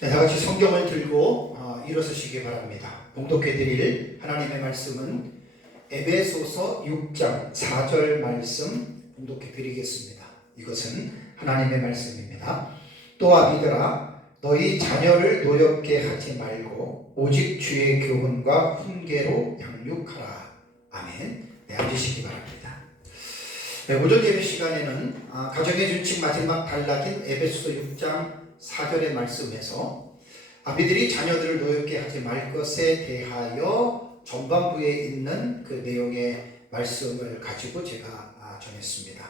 네, 다 같이 성경을 들고 일어서시기 바랍니다. 봉독해 드릴 하나님의 말씀은 에베소서 6장 4절 말씀 봉독해 드리겠습니다. 이것은 하나님의 말씀입니다. 또 아비들아 너희 자녀를 노엽게 하지 말고 오직 주의 교훈과 훈계로 양육하라. 아멘. 네, 앉으시기 바랍니다. 네, 오전 예배 시간에는 가정의 준칙 마지막 단락인 에베소서 6장 4절의 말씀에서 아비들이 자녀들을 노엽게 하지 말 것에 대하여 전반부에 있는 그 내용의 말씀을 가지고 제가 전했습니다.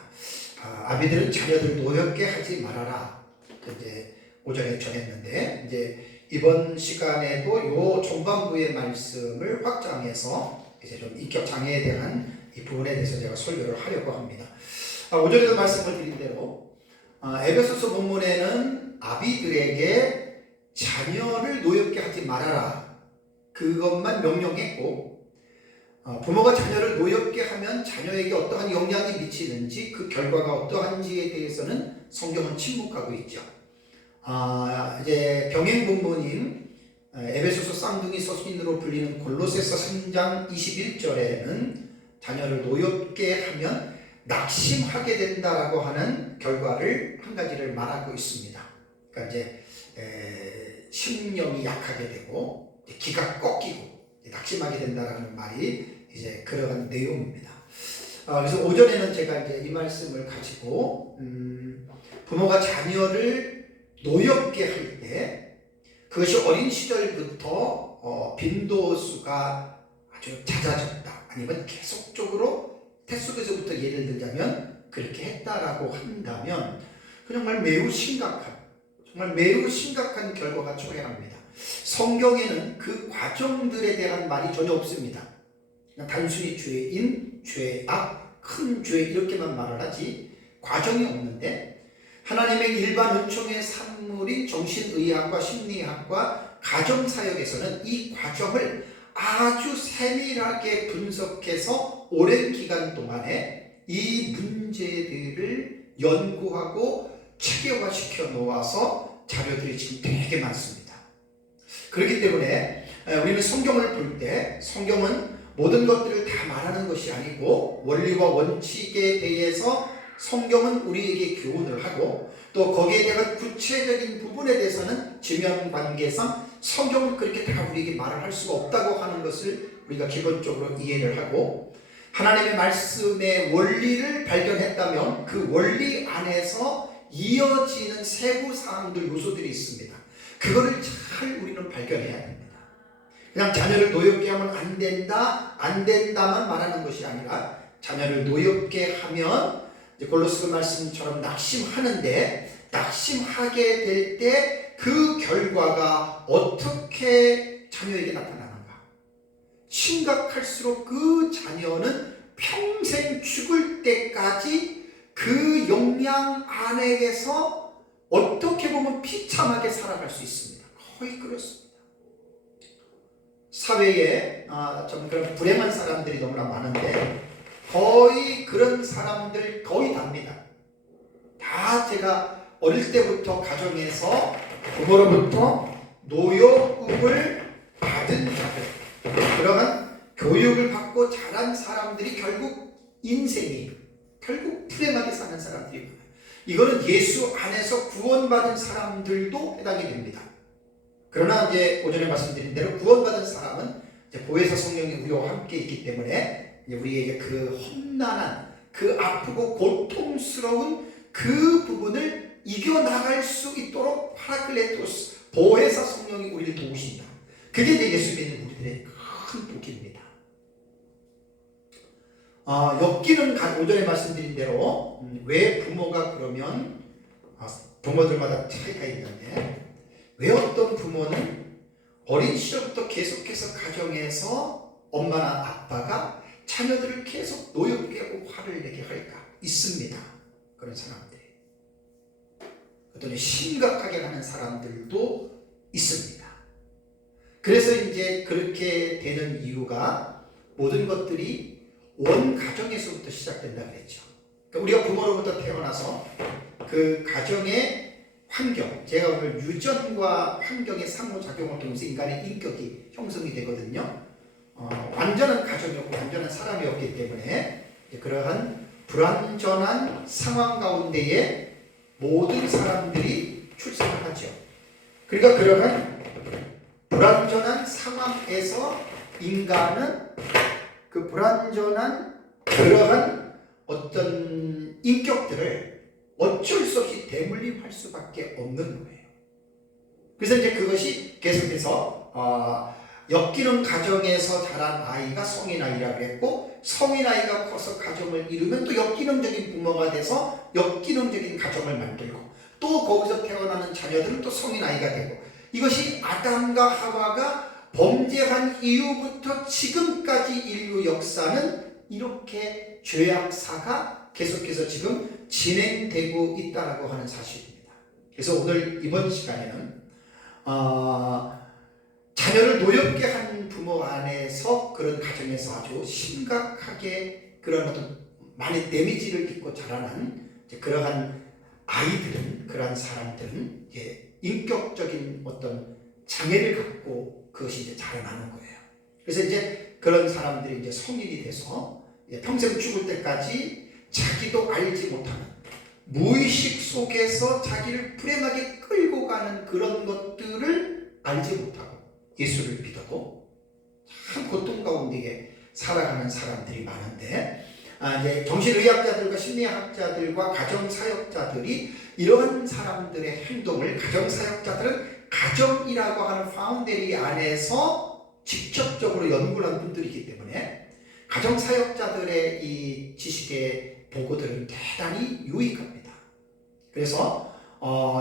아비들은 자녀들을 노엽게 하지 말아라. 이제 오전에 전했는데 이제 이번 시간에도 요 전반부의 말씀을 확장해서 이제 좀 인격 장애에 대한 이 부분에 대해서 제가 설교를 하려고 합니다. 오전에도 말씀을 드린 대로 에베소서 본문에는 아비들에게 자녀를 노엽게 하지 말아라 그것만 명령했고, 부모가 자녀를 노엽게 하면 자녀에게 어떠한 영향이 미치는지 그 결과가 어떠한지에 대해서는 성경은 침묵하고 있죠. 이제 병행 본문인 에베소서 쌍둥이 서신으로 불리는 골로새서 3장 21절에는 자녀를 노엽게 하면 낙심하게 된다라고 하는 결과를 한 가지를 말하고 있습니다. 그러니까 이제 심령이 약하게 되고 기가 꺾이고 낙심하게 된다라는 말이 이제 그러한 내용입니다. 그래서 오전에는 제가 이제 이 말씀을 가지고 부모가 자녀를 노엽게 할 때 그것이 어린 시절부터 빈도수가 아주 잦아졌다 아니면 계속적으로 태속에서부터 예를 들자면 그렇게 했다라고 한다면 정말 매우 심각한 결과가 초래합니다. 성경에는 그 과정들에 대한 말이 전혀 없습니다. 그냥 단순히 죄인, 죄악, 큰 죄 이렇게만 말을 하지 과정이 없는데, 하나님의 일반 은총의 산물인 정신의학과 심리학과 가정사역에서는 이 과정을 아주 세밀하게 분석해서 오랜 기간 동안에 이 문제들을 연구하고 체계화시켜 놓아서 자료들이 지금 되게 많습니다. 그렇기 때문에 우리는 성경을 볼 때 성경은 모든 것들을 다 말하는 것이 아니고 원리와 원칙에 대해서 성경은 우리에게 교훈을 하고, 또 거기에 대한 구체적인 부분에 대해서는 지면 관계상 성경은 그렇게 다 우리에게 말을 할 수가 없다고 하는 것을 우리가 기본적으로 이해를 하고, 하나님의 말씀의 원리를 발견했다면 그 원리 안에서 이어지는 세부 사항들, 요소들이 있습니다. 그거를 잘 우리는 발견해야 됩니다. 그냥 자녀를 노엽게 하면 안 된다만 말하는 것이 아니라 자녀를 노엽게 하면 골로새 말씀처럼 낙심하는데, 낙심하게 될 때 그 결과가 어떻게 자녀에게 나타나는가? 심각할수록 그 자녀는 평생 죽을 때까지 그 영향 안에서 어떻게 보면 비참하게 살아갈 수 있습니다. 거의 그렇습니다. 사회에 좀 그런 불행한 사람들이 너무나 많은데 거의 그런 사람들 거의 답니다. 다 제가 어릴 때부터 가정에서 부모로부터 노여움을 받은 자들, 그러한 교육을 받고 자란 사람들이 결국 인생이 불행하게 사는 사람들이 많아요. 이거는 예수 안에서 구원받은 사람들도 해당이 됩니다. 그러나 이제 오전에 말씀드린 대로 구원받은 사람은 이제 보혜사 성령의 우리와 함께 있기 때문에 우리에게 그 험난한, 그 아프고 고통스러운 그 부분을 이겨나갈 수 있도록 파라클레토스, 보혜사 성령이 우리를 도우신다. 그게 이제 예수 믿는 우리들의 큰 복입니다. 엮이는 오전에 말씀드린 대로 왜 부모가 그러면 부모들마다 차이가 있는데, 왜 어떤 부모는 어린 시절부터 계속해서 가정에서 엄마나 아빠가 자녀들을 계속 노엽게 하고 화를 내게 할까? 있습니다. 그런 사람들이. 어떤 심각하게 하는 사람들도 있습니다. 그래서 이제 그렇게 되는 이유가 모든 것들이 원 가정에서부터 시작된다 그랬죠. 그러니까 우리가 부모로부터 태어나서 그 가정에 환경, 제가 오늘 유전과 환경의 상호작용을 통해서 인간의 인격이 형성이 되거든요. 완전한 가정이 없고 완전한 사람이 없기 때문에 그러한 불완전한 상황 가운데에 모든 사람들이 출생을 하죠. 그러니까 그러한 불완전한 상황에서 인간은 그 불완전한 그러한 어떤 인격들을 어쩔 수 없이 대물림할 수밖에 없는 거예요. 그래서 이제 그것이 계속해서 엮이는 가정에서 자란 아이가 성인아이라고 했고, 성인아이가 커서 가정을 이루면 또 역기능적인 부모가 돼서 역기능적인 가정을 만들고, 또 거기서 태어나는 자녀들은 또 성인아이가 되고, 이것이 아담과 하와가 범죄한 이후부터 지금까지 인류 역사는 이렇게 죄악사가 계속해서 지금 진행되고 있다고 하는 사실입니다. 그래서 오늘 이번 시간에는 자녀를 노엽게 한 부모 안에서 그런 가정에서 아주 심각하게 그런 어떤 많이 데미지를 입고 자라난 그러한 아이들은, 그러한 사람들은 이제 인격적인 어떤 장애를 갖고 그것이 이제 자라나는 거예요. 그래서 이제 그런 사람들이 이제 성인이 돼서 평생 죽을 때까지 자기도 알지 못하는 무의식 속에서 자기를 불행하게 끌고 가는 그런 것들을 알지 못하고 예수를 믿어도 참 고통 가운데 살아가는 사람들이 많은데, 이제 정신의학자들과 심리학자들과 가정사역자들이 이러한 사람들의 행동을, 가정사역자들은 가정이라고 하는 파운데리 안에서 직접적으로 연구를 한 분들이기 때문에 가정사역자들의 이 지식의 보고들은 대단히 유익합니다. 그래서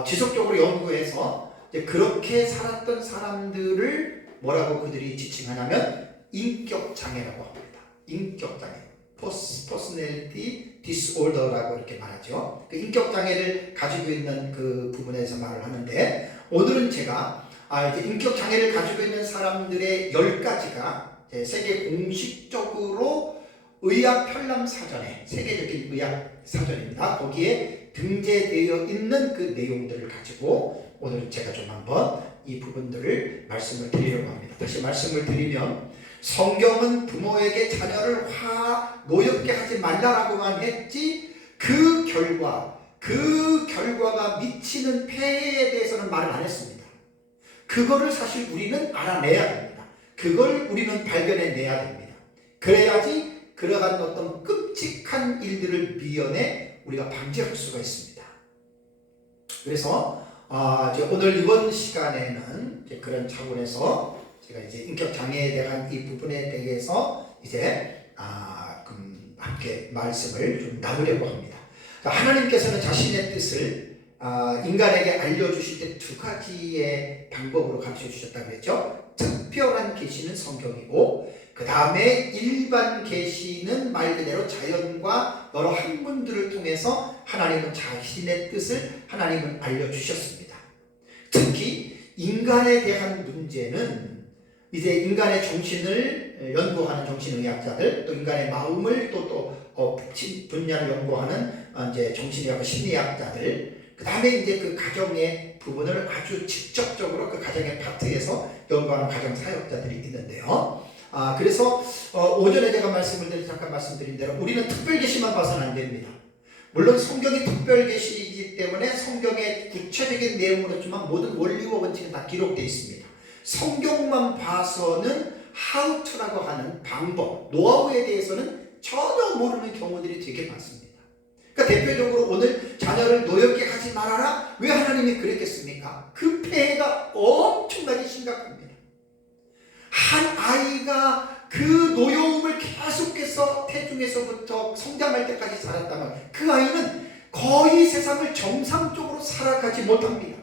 지속적으로 연구해서 이제 그렇게 살았던 사람들을 뭐라고 그들이 지칭하냐면 인격장애라고 합니다. 인격장애, personality disorder라고 이렇게 말하죠. 그 인격장애를 가지고 있는 그 부분에서 말을 하는데, 오늘은 제가 이제 인격장애를 가지고 있는 사람들의 10가지가 세계 공식적으로 의학 편람 사전에, 세계적인 의학 사전입니다. 거기에 등재되어 있는 그 내용들을 가지고 오늘 제가 좀 한번 이 부분들을 말씀을 드리려고 합니다. 다시 말씀을 드리면, 성경은 부모에게 자녀를 노엽게 하지 말라라고만 했지 그 결과가 미치는 폐해에 대해서는 말을 안 했습니다. 그거를 사실 우리는 알아내야 됩니다. 그걸 우리는 발견해내야 됩니다. 그래야지 그러한 어떤 끔찍한 일들을 미연에 우리가 방지할 수가 있습니다. 그래서 오늘 이번 시간에는 이제 그런 차원에서 제가 이제 인격 장애에 대한 이 부분에 대해서 이제 함께 말씀을 좀 나누려고 합니다. 하나님께서는 자신의 뜻을 인간에게 알려주실 때 2가지의 방법으로 가르쳐 주셨다고 그랬죠. 특별한 계시는 성경이고, 그 다음에 일반 계시는 말 그대로 자연과 여러 학문들을 통해서 하나님은 자신의 뜻을 하나님은 알려주셨습니다. 특히 인간에 대한 문제는 이제 인간의 정신을 연구하는 정신의학자들, 또 인간의 마음을 또 분야를 연구하는 이제 정신의학과 심리학자들, 그 다음에 이제 그 가정의 부분을 아주 직접적으로 그 가정의 파트에서 연구하는 가정사역자들이 있는데요. 그래서 오전에 제가 잠깐 말씀드린 대로 우리는 특별계시만 봐서는 안 됩니다. 물론 성경이 특별계시이기 때문에 성경의 구체적인 내용으로지만 모든 원리와 원칙은 다 기록되어 있습니다. 성경만 봐서는 how to라고 하는 방법, 노하우에 대해서는 전혀 모르는 경우들이 되게 많습니다. 그러니까 대표적으로 오늘 자녀를 노엽게 하지 말아라. 왜 하나님이 그랬겠습니까? 그 폐해가 엄청나게 심각합니다. 한 아이가 그 노여움을 계속해서 태중에서부터 성장할 때까지 살았다면 그 아이는 거의 세상을 정상적으로 살아가지 못합니다.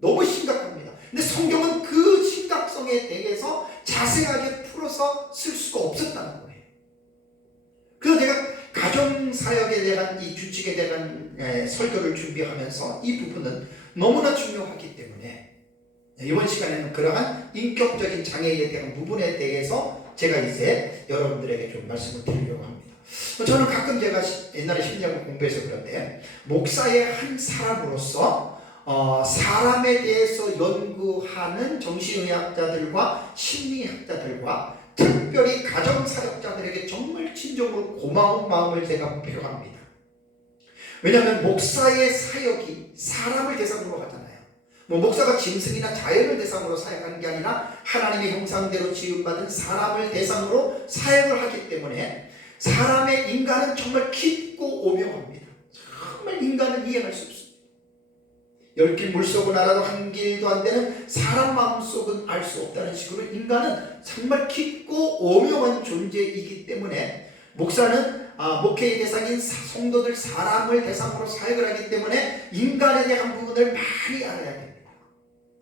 너무 심각합니다. 근데 성경은 그 심각성에 대해서 자세하게 풀어서 쓸 수가 없었다는 거예요. 그래서 제가 가정사역에 대한 이 규칙에 대한 설교를 준비하면서 이 부분은 너무나 중요하기 때문에 이번 시간에는 그러한 인격적인 장애에 대한 부분에 대해서 제가 이제 여러분들에게 좀 말씀을 드리려고 합니다. 저는 가끔 제가 옛날에 심리학을 공부해서 그런데 목사의 한 사람으로서 사람에 대해서 연구하는 정신의학자들과 심리학자들과 특별히 가정사역자들에게 정말 진정으로 고마운 마음을 내가 표합니다. 왜냐하면 목사의 사역이 사람을 대상으로 하잖아요. 목사가 짐승이나 자연을 대상으로 사역하는 게 아니라 하나님의 형상대로 지음받은 사람을 대상으로 사역을 하기 때문에 사람의 인간은 정말 깊고 오묘합니다. 정말 인간은 이해할 수 없습니다. 10길 물속은 알아도 한 길도 안 되는 사람 마음속은 알 수 없다는 식으로 인간은 정말 깊고 오묘한 존재이기 때문에 목사는 목회의 대상인 성도들 사람을 대상으로 사역을 하기 때문에 인간에 대한 부분을 많이 알아야 됩니다.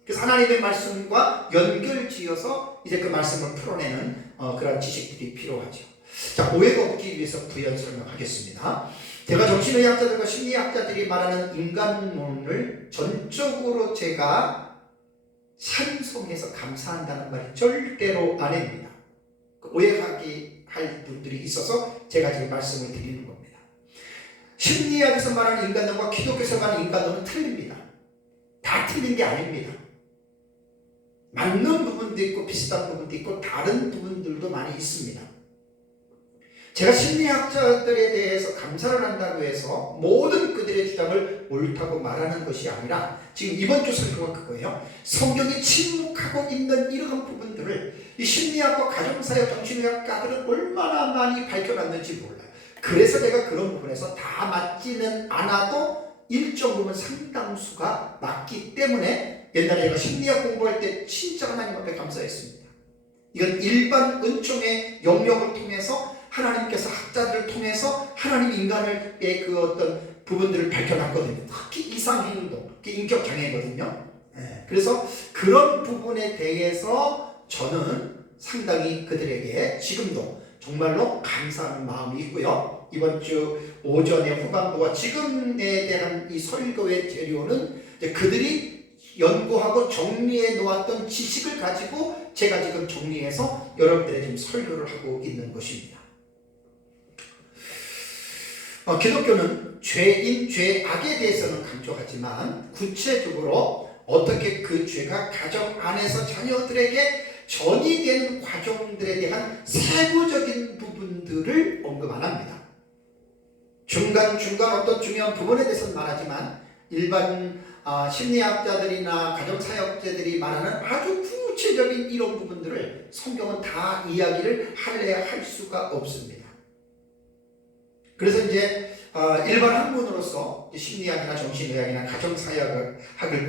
그래서 하나님의 말씀과 연결지어서 이제 그 말씀을 풀어내는 그런 지식들이 필요하죠. 자, 오해가 없기 위해서 부연 설명하겠습니다. 제가 정신의학자들과 심리학자들이 말하는 인간론을 전적으로 제가 찬송해서 감사한다는 말이 절대로 아닙니다. 오해하기 할 분들이 있어서 제가 지금 말씀을 드리는 겁니다. 심리학에서 말하는 인간론과 기독교에서 말하는 인간론은 틀립니다. 다 틀린 게 아닙니다. 맞는 부분도 있고 비슷한 부분도 있고 다른 부분들도 많이 있습니다. 제가 심리학자들에 대해서 감사를 한다고 해서 모든 그들의 주장을 옳다고 말하는 것이 아니라 지금 이번 주 설교가 그거예요. 성경이 침묵하고 있는 이러한 부분들을 이 심리학과 가정사역 정신의학가들은 얼마나 많이 밝혀놨는지 몰라요. 그래서 제가 그런 부분에서 다 맞지는 않아도 일정 부분 상당수가 맞기 때문에 옛날에 제가 심리학 공부할 때 진짜 하나님 앞에 감사했습니다. 이건 일반 은총의 영역을 통해서 하나님께서 학자들을 통해서 하나님 인간의 그 어떤 부분들을 밝혀놨거든요. 특히 이상행동, 특히 인격장애거든요. 그래서 그런 부분에 대해서 저는 상당히 그들에게 지금도 정말로 감사하는 마음이 있고요. 이번 주 오전의 후반부와 지금에 대한 이 설교의 재료는 그들이 연구하고 정리해 놓았던 지식을 가지고 제가 지금 정리해서 여러분들의 지금 설교를 하고 있는 것입니다. 기독교는 죄인, 죄악에 대해서는 강조하지만 구체적으로 어떻게 그 죄가 가정 안에서 자녀들에게 전이되는 과정들에 대한 세부적인 부분들을 언급 안 합니다. 중간중간 어떤 중요한 부분에 대해서는 말하지만 일반 심리학자들이나 가정사역자들이 말하는 아주 구체적인 이런 부분들을 성경은 다 이야기를 할 수가 없습니다. 그래서 이제 일반 학문으로서 심리학이나 정신의학이나 가정사역을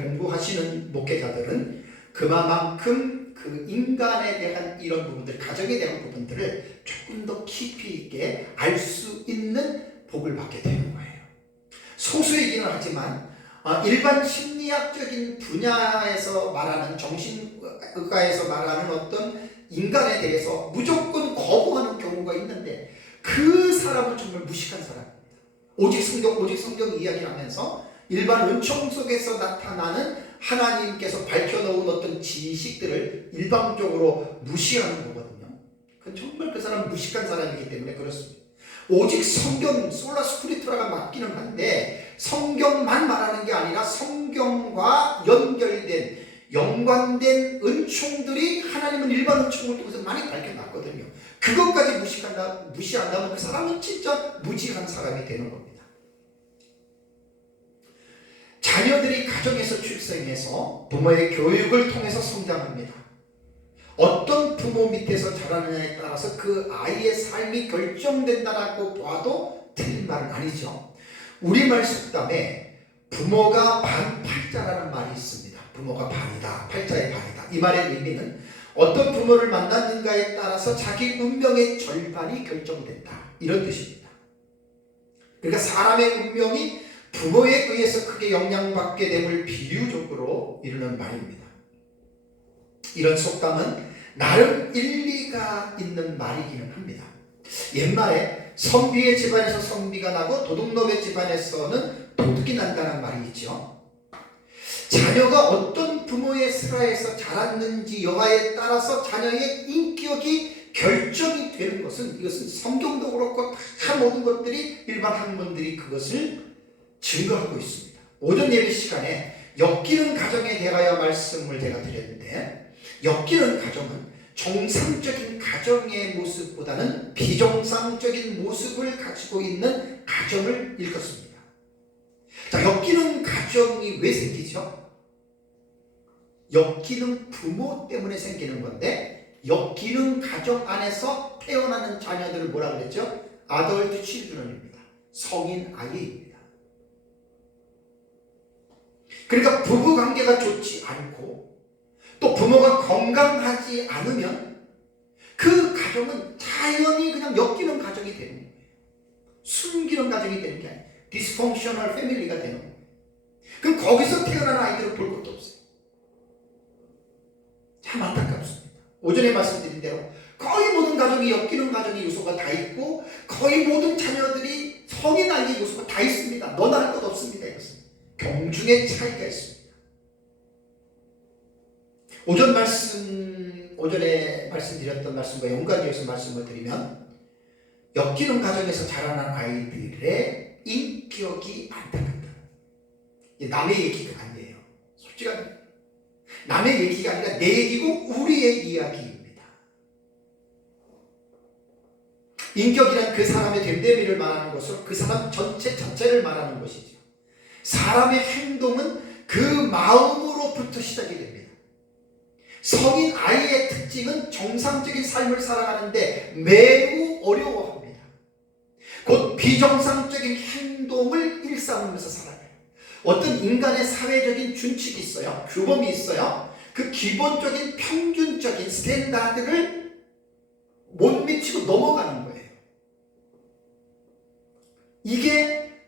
공부하시는 목회자들은 그만큼 그 인간에 대한 이런 부분들, 가정에 대한 부분들을 조금 더 깊이 있게 알 수 있는 복을 받게 되는 거예요. 소수이기는 하지만 일반 심리학적인 분야에서 말하는 정신의학에서 말하는 어떤 인간에 대해서 무조건 거부하는 경우가 있는데 그 사람은 정말 무식한 사람입니다. 오직 성경 이야기를 하면서 일반 은총 속에서 나타나는 하나님께서 밝혀놓은 어떤 지식들을 일방적으로 무시하는 거거든요. 그건 정말 그 사람은 무식한 사람이기 때문에 그렇습니다. 오직 성경, 솔라 스크립트라가 맞기는 한데 성경만 말하는 게 아니라 성경과 연관된 은총들이 하나님은 일반 은총을 통해서 많이 밝혀놨거든요. 그것까지 무시한다면 그 사람은 진짜 무지한 사람이 되는 겁니다. 자녀들이 가정에서 출생해서 부모의 교육을 통해서 성장합니다. 어떤 부모 밑에서 자라느냐에 따라서 그 아이의 삶이 결정된다라고 봐도 틀린 말은 아니죠. 우리말 속담에 부모가 반팔자라는 말이 있습니다. 부모가 반이다, 팔자의 반이다. 이 말의 의미는 어떤 부모를 만났는가에 따라서 자기 운명의 절반이 결정된다, 이런 뜻입니다. 그러니까 사람의 운명이 부모에 의해서 크게 영향받게 됨을 비유적으로 이루는 말입니다. 이런 속담은 나름 일리가 있는 말이기는 합니다. 옛말에 선비의 집안에서 선비가 나고 도둑놈의 집안에서는 도둑이 난다는 말이 있죠. 자녀가 어떤 부모의 슬하에서 자랐는지 여하에 따라서 자녀의 인격이 결정이 되는 것은, 이것은 성경도 그렇고 다 모든 것들이 일반 학문들이 그것을 증거하고 있습니다. 오전 예배 시간에 엮이는 가정에 대하여 말씀을 제가 드렸는데, 엮이는 가정은 정상적인 가정의 모습보다는 비정상적인 모습을 가지고 있는 가정을 일컫습니다. 자, 엮이는 가정이 왜 생기죠? 엮이는 부모 때문에 생기는 건데, 엮이는 가정 안에서 태어나는 자녀들을 뭐라 그랬죠? 아덜트 칠드런입니다. 성인 아이입니다. 그러니까 부부 관계가 좋지 않고 또 부모가 건강하지 않으면 그 가정은 자연히 그냥 엮이는 가정이 되는 거예요. 숨기는 가정이 되는 게 아니에요. 디스펑셔널 패밀리가 되는 거예요. 그럼 거기서 태어난 아이들을 볼 것도 없어요. 참 안타깝습니다. 오전에 말씀드린 대로 거의 모든 가정이 엮이는 가정의 요소가 다 있고 거의 모든 자녀들이 성인 아이의 요소가 다 있습니다. 너나 할 것 없습니다. 이것은 경중의 차이가 있습니다. 오전에 말씀드렸던 말씀과 연관지어서 말씀을 드리면 엮이는 가정에서 자라난 아이들의 인격이 안타깝다. 남의 얘기가 아니에요. 솔직하게 남의 얘기가 아니라 내 얘기고 우리의 이야기입니다. 인격이란 그 사람의 됨됨이를 말하는 것으로 그 사람 전체를 말하는 것이죠. 사람의 행동은 그 마음으로부터 시작이 됩니다. 성인 아이의 특징은 정상적인 삶을 살아가는데 매우 어려워합니다. 곧 비정상적인 행동을 일삼으면서 살아가요. 어떤 인간의 사회적인 준칙이 있어요. 규범이 있어요. 그 기본적인 평균적인 스탠다드를 못 미치고 넘어가는 거예요.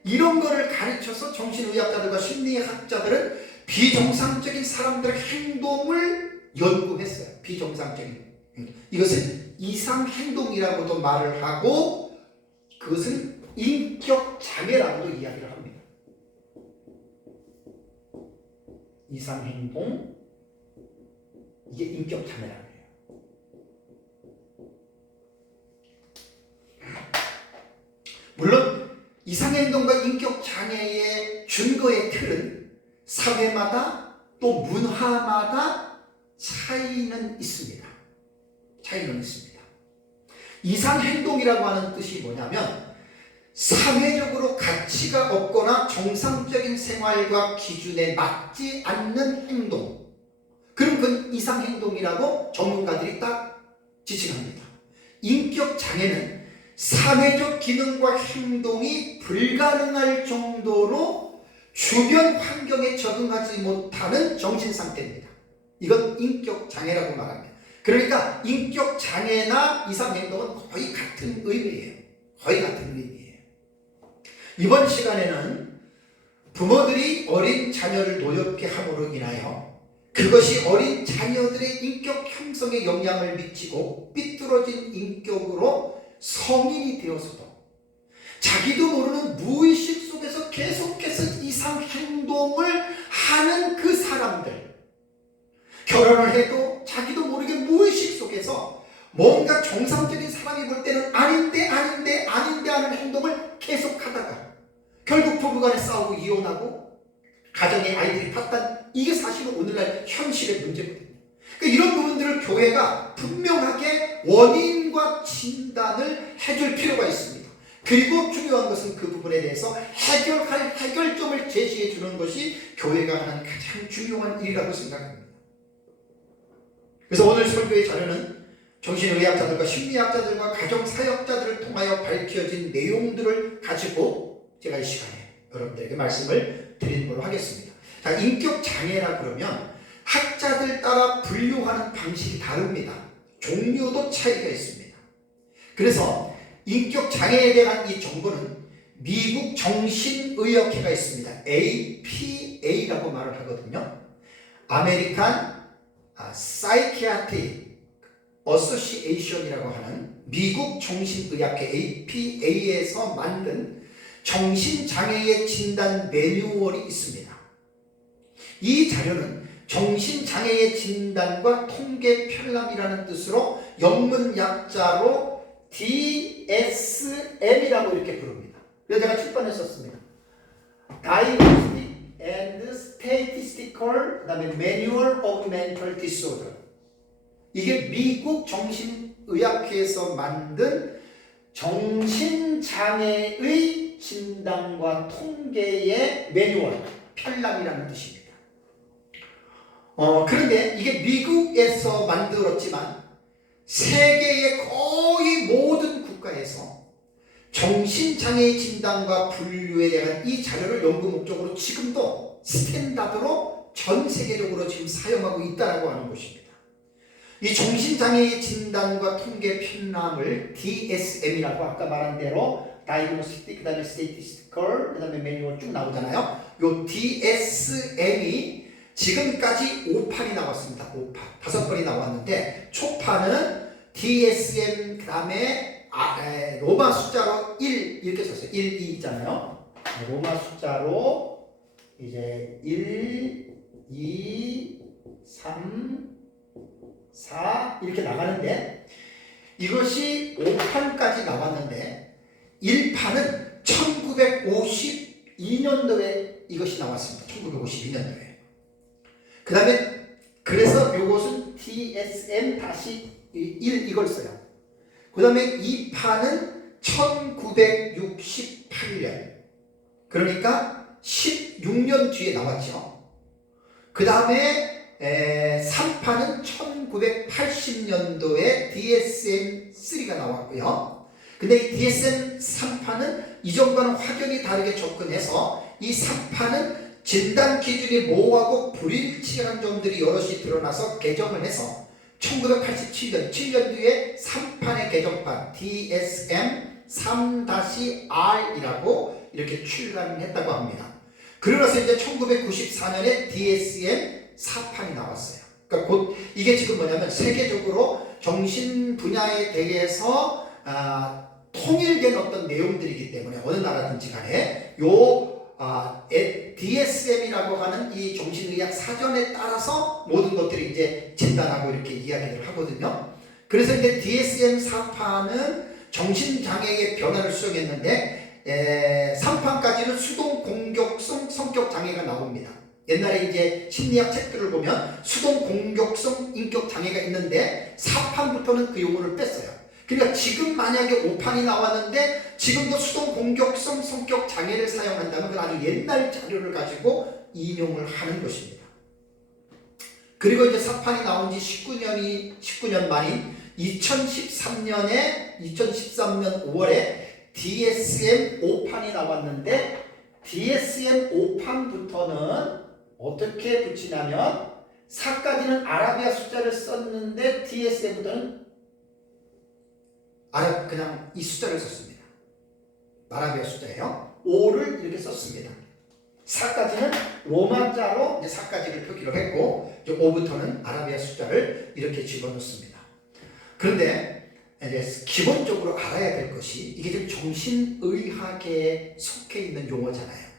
이런 거를 가르쳐서 정신의학자들과 심리학자들은 비정상적인 사람들의 행동을 연구했어요. 비정상적인 행동. 이것을 이상행동이라고도 말을 하고 그것은 인격장애라고도 이야기를 합니다. 이상행동, 이게 인격장애라고 해요. 물론 이상행동과 인격장애의 근거의 틀은 사회마다 또 문화마다 차이는 있습니다. 이상행동이라고 하는 뜻이 뭐냐면 사회적으로 가치가 없거나 정상적인 생활과 기준에 맞지 않는 행동, 그럼 그건 이상행동이라고 전문가들이 딱 지칭합니다. 인격장애는 사회적 기능과 행동이 불가능할 정도로 주변 환경에 적응하지 못하는 정신상태입니다. 이건 인격장애라고 말합니다. 그러니까 인격장애나 이상행동은 거의 같은 의미예요. 이번 시간에는 부모들이 어린 자녀를 노엽게 함으로 인하여 그것이 어린 자녀들의 인격 형성에 영향을 미치고 삐뚤어진 인격으로 성인이 되어서도 자기도 모르는 무의식 속에서 계속해서 이상 행동을 하는 그 사람들, 결혼을 해도 자기도 모르게 무의식 속에서 뭔가 정상적인 사람이 볼 때는 아닌데 하는 행동을 계속하다가 결국 부부간에 싸우고 이혼하고 가정에 아이들이 파탄, 이게 사실은 오늘날 현실의 문제거든요. 그러니까 이런 부분들을 교회가 분명하게 원인과 진단을 해줄 필요가 있습니다. 그리고 중요한 것은 그 부분에 대해서 해결할 해결점을 제시해 주는 것이 교회가 하는 가장 중요한 일이라고 생각합니다. 그래서 오늘 설교의 자료는 정신의학자들과 심리학자들과 가정사역자들을 통하여 밝혀진 내용들을 가지고 제가 이 시간에 여러분들에게 말씀을 드리도록 하겠습니다. 자, 인격장애라 그러면 학자들 따라 분류하는 방식이 다릅니다. 종류도 차이가 있습니다. 그래서 인격장애에 대한 이 정보는 미국 정신의학회가 있습니다. APA라고 말을 하거든요. 아메리칸 Psychiatric Association이라고 하는 미국 정신의학회 APA에서 만든 정신장애의 진단 매뉴얼이 있습니다. 이 자료는 정신장애의 진단과 통계 편람이라는 뜻으로 영문 약자로 DSM이라고 이렇게 부릅니다. 그래서 제가 칠판에 썼습니다. Diagnostic and Statistical, 그다음에 Manual of Mental Disorder. 이게 미국 정신의학회에서 만든 정신장애의 진단과 통계의 매뉴얼, 편람이라는 뜻입니다. 그런데 이게 미국에서 만들었지만 세계의 거의 모든 국가에서 정신장애 진단과 분류에 대한 이 자료를 연구 목적으로 지금도 스탠다드로 전 세계적으로 지금 사용하고 있다고 하는 것입니다. 이 정신장애 진단과 통계 편람을 DSM이라고 아까 말한 대로 Diagnostic, 그 다음에 Statistical, 그 다음에 매뉴얼 쭉 나오잖아요. 요 DSM이 지금까지 5판이 나왔습니다. 5판. 5번이 나왔는데 초판은 DSM 그 다음에 로마 숫자로 1 이렇게 썼어요. 1, 2 있잖아요. 로마 숫자로 이제 1, 2, 3, 4 이렇게 나가는데 이것이 5판까지 나왔는데 1판은 1952년도에 이것이 나왔습니다. 1952년도에. 그 다음에 그래서 이것은 DSM-1 이걸 써요. 그 다음에 2판은 1968년 그러니까 16년 뒤에 나왔죠. 그 다음에 3판은 1980년도에 DSM-3가 나왔고요. 근데 이 DSM-3판은 이전과는 확연히 다르게 접근해서 이 3판은 진단 기준이 모호하고 불일치한 점들이 여럿이 드러나서 개정을 해서 1987년 7년 뒤에 3판의 개정판 DSM-3-R이라고 이렇게 출간을 했다고 합니다. 그러면서 이제 1994년에 DSM-4판이 나왔어요. 그러니까 곧 이게 지금 뭐냐면 세계적으로 정신 분야에 대해서 통일된 어떤 내용들이기 때문에 어느 나라든지 간에 DSM이라고 하는 이 정신의학 사전에 따라서 모든 것들이 이제 진단하고 이렇게 이야기를 하거든요. 그래서 이제 DSM-4판은 정신장애의 변화를 수정했는데 3판까지는 수동 공격성 성격 장애가 나옵니다. 옛날에 이제 심리학 책들을 보면 수동 공격성 인격 장애가 있는데 4판부터는 그 용어를 뺐어요. 그러니까 지금 만약에 5판이 나왔는데 지금도 수동 공격성 성격 장애를 사용한다면 그건 아주 옛날 자료를 가지고 인용을 하는 것입니다. 그리고 이제 4판이 나온 지 19년 만인 2013년 5월에 DSM-5판이 나왔는데 DSM-5판부터는 어떻게 붙이냐면 4까지는 아라비아 숫자를 썼는데 DSM부터는 그냥 이 숫자를 썼습니다. 아라비아 숫자예요. 5를 이렇게 썼습니다. 4까지는 로마자로 이제 4까지를 표기를 했고 이제 5부터는 아라비아 숫자를 이렇게 집어넣습니다. 그런데 이제 기본적으로 알아야 될 것이 이게 지금 정신의학에 속해 있는 용어잖아요.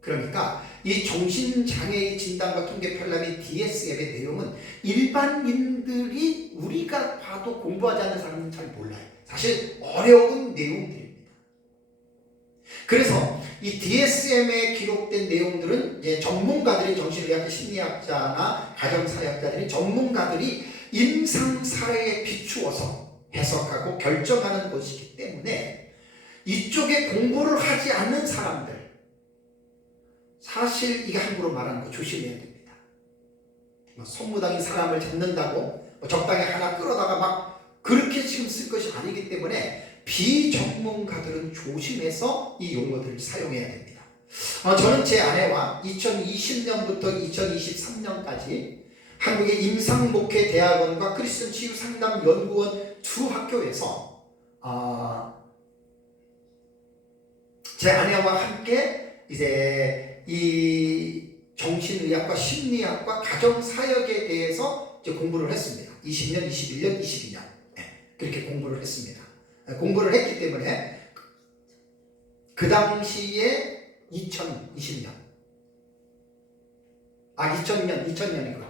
그러니까 이 정신장애의 진단과 통계 편람인 DSM의 내용은 일반인들이 우리가 봐도 공부하지 않는 사람은 잘 몰라요. 사실 어려운 내용들입니다. 그래서 이 DSM에 기록된 내용들은 이제 전문가들이 정신의학자, 심리학자나 가정사회학자들이 전문가들이 임상 사례에 비추어서 해석하고 결정하는 것이기 때문에 이쪽에 공부를 하지 않는 사람들 사실 이게 함부로 말하는 거 조심해야 됩니다. 손무당이 사람을 잡는다고 적당히 하나 끌어다가 막 그렇게 지금 쓸 것이 아니기 때문에 비전문가들은 조심해서 이 용어들을 사용해야 됩니다. 저는 제 아내와 2020년부터 2023년까지 한국의 임상목회대학원과 크리스천 치유상담연구원 두 학교에서 제 아내와 함께 이제 이 정신의학과 심리학과 가정사역에 대해서 이제 공부를 했습니다. 20년, 21년, 22년 그렇게 공부를 했습니다. 공부를 했기 때문에 그 당시에 2020년 2000년이구나.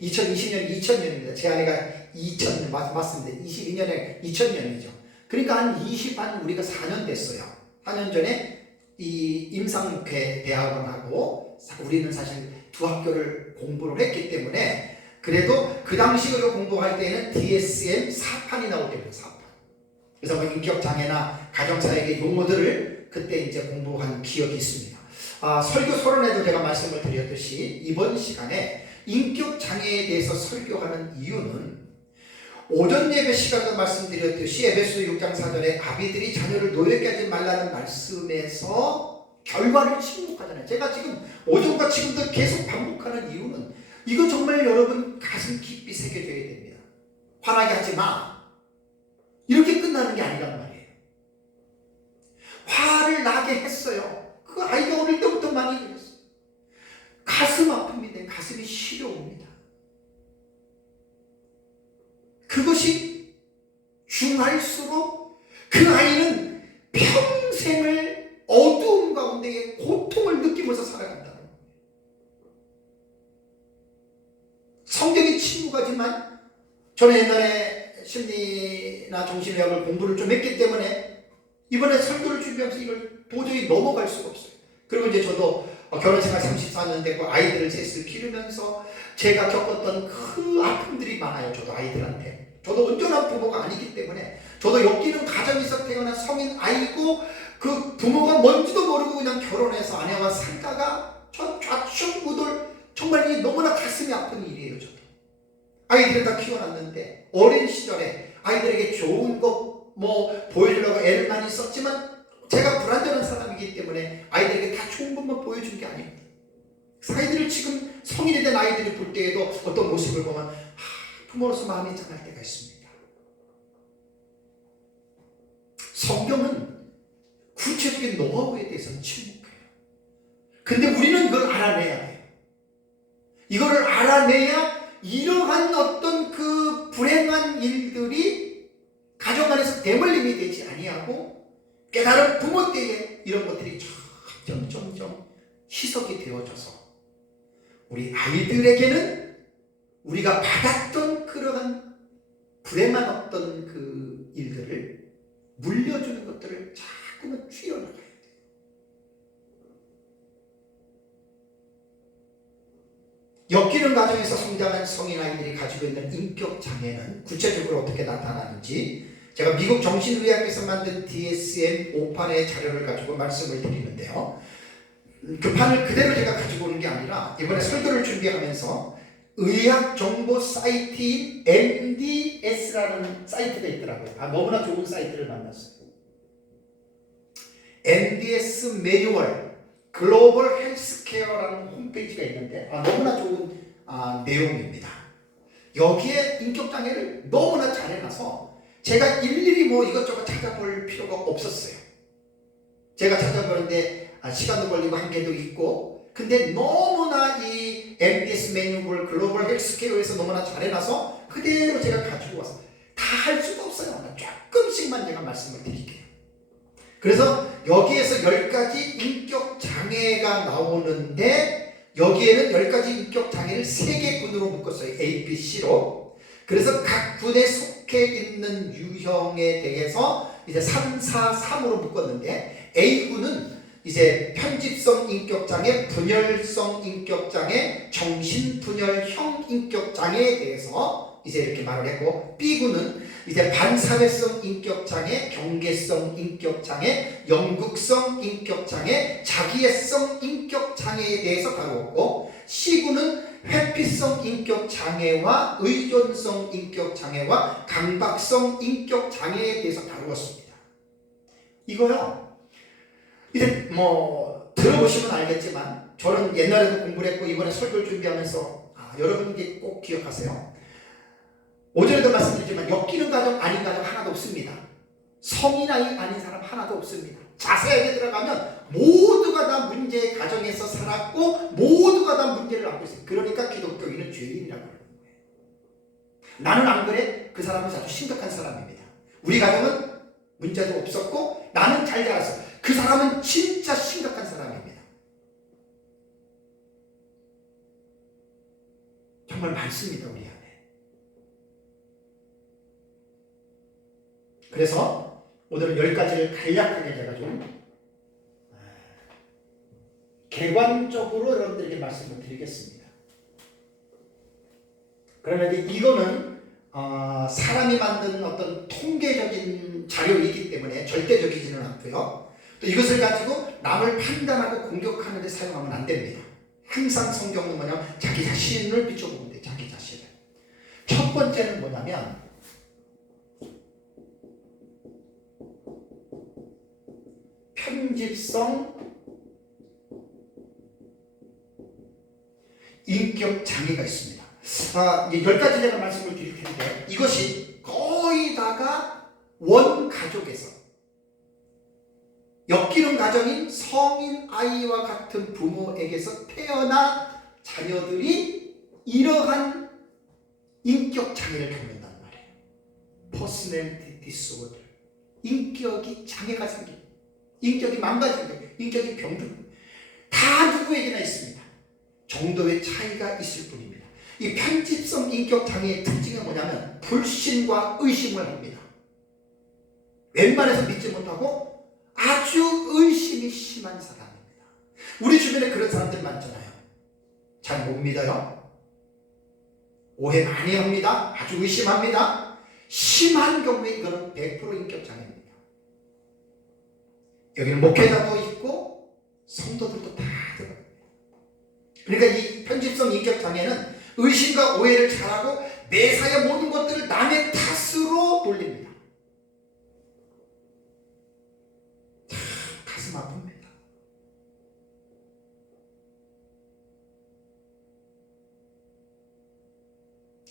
2020년 2000년입니다. 제 아내가 2000년 맞습니다. 22년에 2000년이죠. 그러니까 한 우리가 4년 됐어요. 4년 전에 이 임상목회 대학원하고 우리는 사실 두 학교를 공부를 했기 때문에 그래도 그 당시로 공부할 때는 DSM 4판이 나오게 돼요. 4판. 그래서 뭐 인격장애나 가정사역의 용어들을 그때 이제 공부한 기억이 있습니다. 설교 서론에도 제가 말씀을 드렸듯이 이번 시간에 인격장애에 대해서 설교하는 이유는 오전 예배 시간도 말씀드렸듯이 에베소 6장 4절에 아비들이 자녀를 노예케 하지 말라는 말씀에서 결과를 침묵하잖아요. 제가 지금 오전과 지금도 계속 반복하는 이유는 이거 정말 여러분 가슴 깊이 새겨져야 됩니다. 화나게 하지 마. 이렇게 끝나는 게 아니란 말이에요. 화를 나게 했어요. 그 아이가 어릴 때부터 많이 그랬어요. 가슴 아픕니다. 가슴이 시려옵니다. 그것이 중할수록 그 아이는 평생을 어두움 가운데에 고통을 느끼면서 살아간다는 거예요. 성경이 침묵하지만 저는 옛날에 심리나 정신의학을 공부를 좀 했기 때문에 이번에 설교를 준비하면서 이걸 도저히 넘어갈 수가 없어요. 그리고 이제 저도 결혼생활 34년 되고 아이들을 셋을 기르면서 제가 겪었던 그 아픔들이 많아요. 저도 아이들한테. 저도 온전한 부모가 아니기 때문에 저도 엮이는 가정에서 태어난 성인 아이고 그 부모가 뭔지도 모르고 그냥 결혼해서 아내와 살다가 저 좌충우돌 정말 이 너무나 가슴이 아픈 일이에요. 저도. 아이들을 다 키워놨는데 어린 시절에 아이들에게 좋은 거 뭐 보여주려고 애를 많이 썼지만 제가 불완전한 사람이기 때문에 아이들에게 다 좋은 것만 보여준 게 아닙니다. 아이들을 지금 성인이 된 아이들이 볼 때에도 어떤 모습을 보면 부모로서 마음이 짠할 때가 있습니다. 성경은 구체적인 노하우에 대해서는 침묵해요. 근데 우리는 이걸 알아내야 돼요. 이거를 알아내야 이러한 어떤 그 불행한 일들이 가정 안에서 대물림이 되지 아니하고 깨달은 부모 때에 이런 것들이 점점 희석이 되어져서 우리 아이들에게는 우리가 받았던 그러한 불행한 어떤 그 일들을 물려주는 것들을 자꾸만 쥐어나가야 돼요. 엮이는 과정에서 성장한 성인 아이들이 가지고 있는 인격 장애는 구체적으로 어떻게 나타나는지 제가 미국 정신의학에서 만든 DSM 5판의 자료를 가지고 말씀을 드리는데요. 그 판을 그대로 제가 가지고 오는 게 아니라 이번에 설교를 준비하면서 의학 정보 사이트인 MDS라는 사이트가 있더라고요. 너무나 좋은 사이트를 만났어요. MDS 매뉴얼 글로벌 헬스케어라는 홈페이지가 있는데 너무나 좋은 내용입니다. 여기에 인격장애를 너무나 잘 해놔서 제가 일일이 뭐 이것저것 찾아볼 필요가 없었어요. 제가 찾아보는데 시간도 걸리고 한계도 있고 근데 너무나 이 MDS 매뉴얼 글로벌 헬스케어에서 너무나 잘 해놔서 그대로 제가 가지고 와서 다 할 수도 없어요. 조금씩만 제가 말씀을 드릴게요. 그래서 여기에서 10가지 인격장애가 나오는데 여기에는 10가지 인격장애를 3개 군으로 묶었어요. A, B, C로. 그래서 각 군에 속해 있는 유형에 대해서 이제 3, 4, 3으로 묶었는데 A군은 이제 편집성 인격장애, 분열성 인격장애, 정신분열형 인격장애에 대해서 이제 이렇게 말을 했고 B군은 이제 반사회성 인격장애, 경계성 인격장애, 영국성 인격장애, 자기애성 인격장애에 대해서 다루었고 C군은 회피성 인격장애와 의존성 인격장애와 강박성 인격장애에 대해서 다루었습니다. 이거요. 이제 뭐 들어보시면 알겠지만 저는 옛날에도 공부를 했고 이번에 설교를 준비하면서 여러분들이 꼭 기억하세요. 오전에도 말씀드렸지만 엮이는 가정 아닌 가정 하나도 없습니다. 성인 아이 아닌 사람 하나도 없습니다. 자세하게 들어가면 모두가 다 문제의 가정에서 살았고 모두가 다 문제를 안고 있어요. 그러니까 기독교인은 죄인이라고 그러는 거예요. 나는 안 그래? 그 사람은 아주 심각한 사람입니다. 우리 가정은 문제도 없었고 나는 잘 자랐어. 그 사람은 진짜 심각한 사람입니다. 정말 많습니다. 우리 안에. 그래서 오늘은 10가지를 간략하게 제가 좀 객관적으로 여러분들에게 말씀을 드리겠습니다. 그러면 이거는 사람이 만든 어떤 통계적인 자료이기 때문에 절대적이지는 않고요. 또 이것을 가지고 남을 판단하고 공격하는 데 사용하면 안 됩니다. 항상 성경은 뭐냐면 자기 자신을 비춰보면 돼. 자기 자신을. 첫 번째는 뭐냐면 편집성 인격 장애가 있습니다. 이제 10가지 제가 말씀을 드릴 텐데 이것이 거의 다가 원가족에서 엮이는 가정인 성인 아이와 같은 부모에게서 태어난 자녀들이 이러한 인격 장애를 겪는단 말이에요. Personality disorder. 인격이 장애가 생긴, 인격이 망가진, 인격이 병든 다 누구에게나 있습니다. 정도의 차이가 있을 뿐입니다. 이 편집성 인격 장애의 특징은 뭐냐면 불신과 의심을 합니다. 웬만해서 믿지 못하고 아주 의심이 심한 사람입니다. 우리 주변에 그런 사람들 많잖아요. 잘 못 믿어요. 오해 많이 합니다. 아주 의심합니다. 심한 경우에 이거는 100% 인격 장애입니다. 여기는 목회자도 있고 성도들도 다 들어요. 그러니까 이 편집성 인격 장애는 의심과 오해를 잘하고 매사에 모든 것들을 남의 탓으로 돌립니다. 가슴 아픕니다.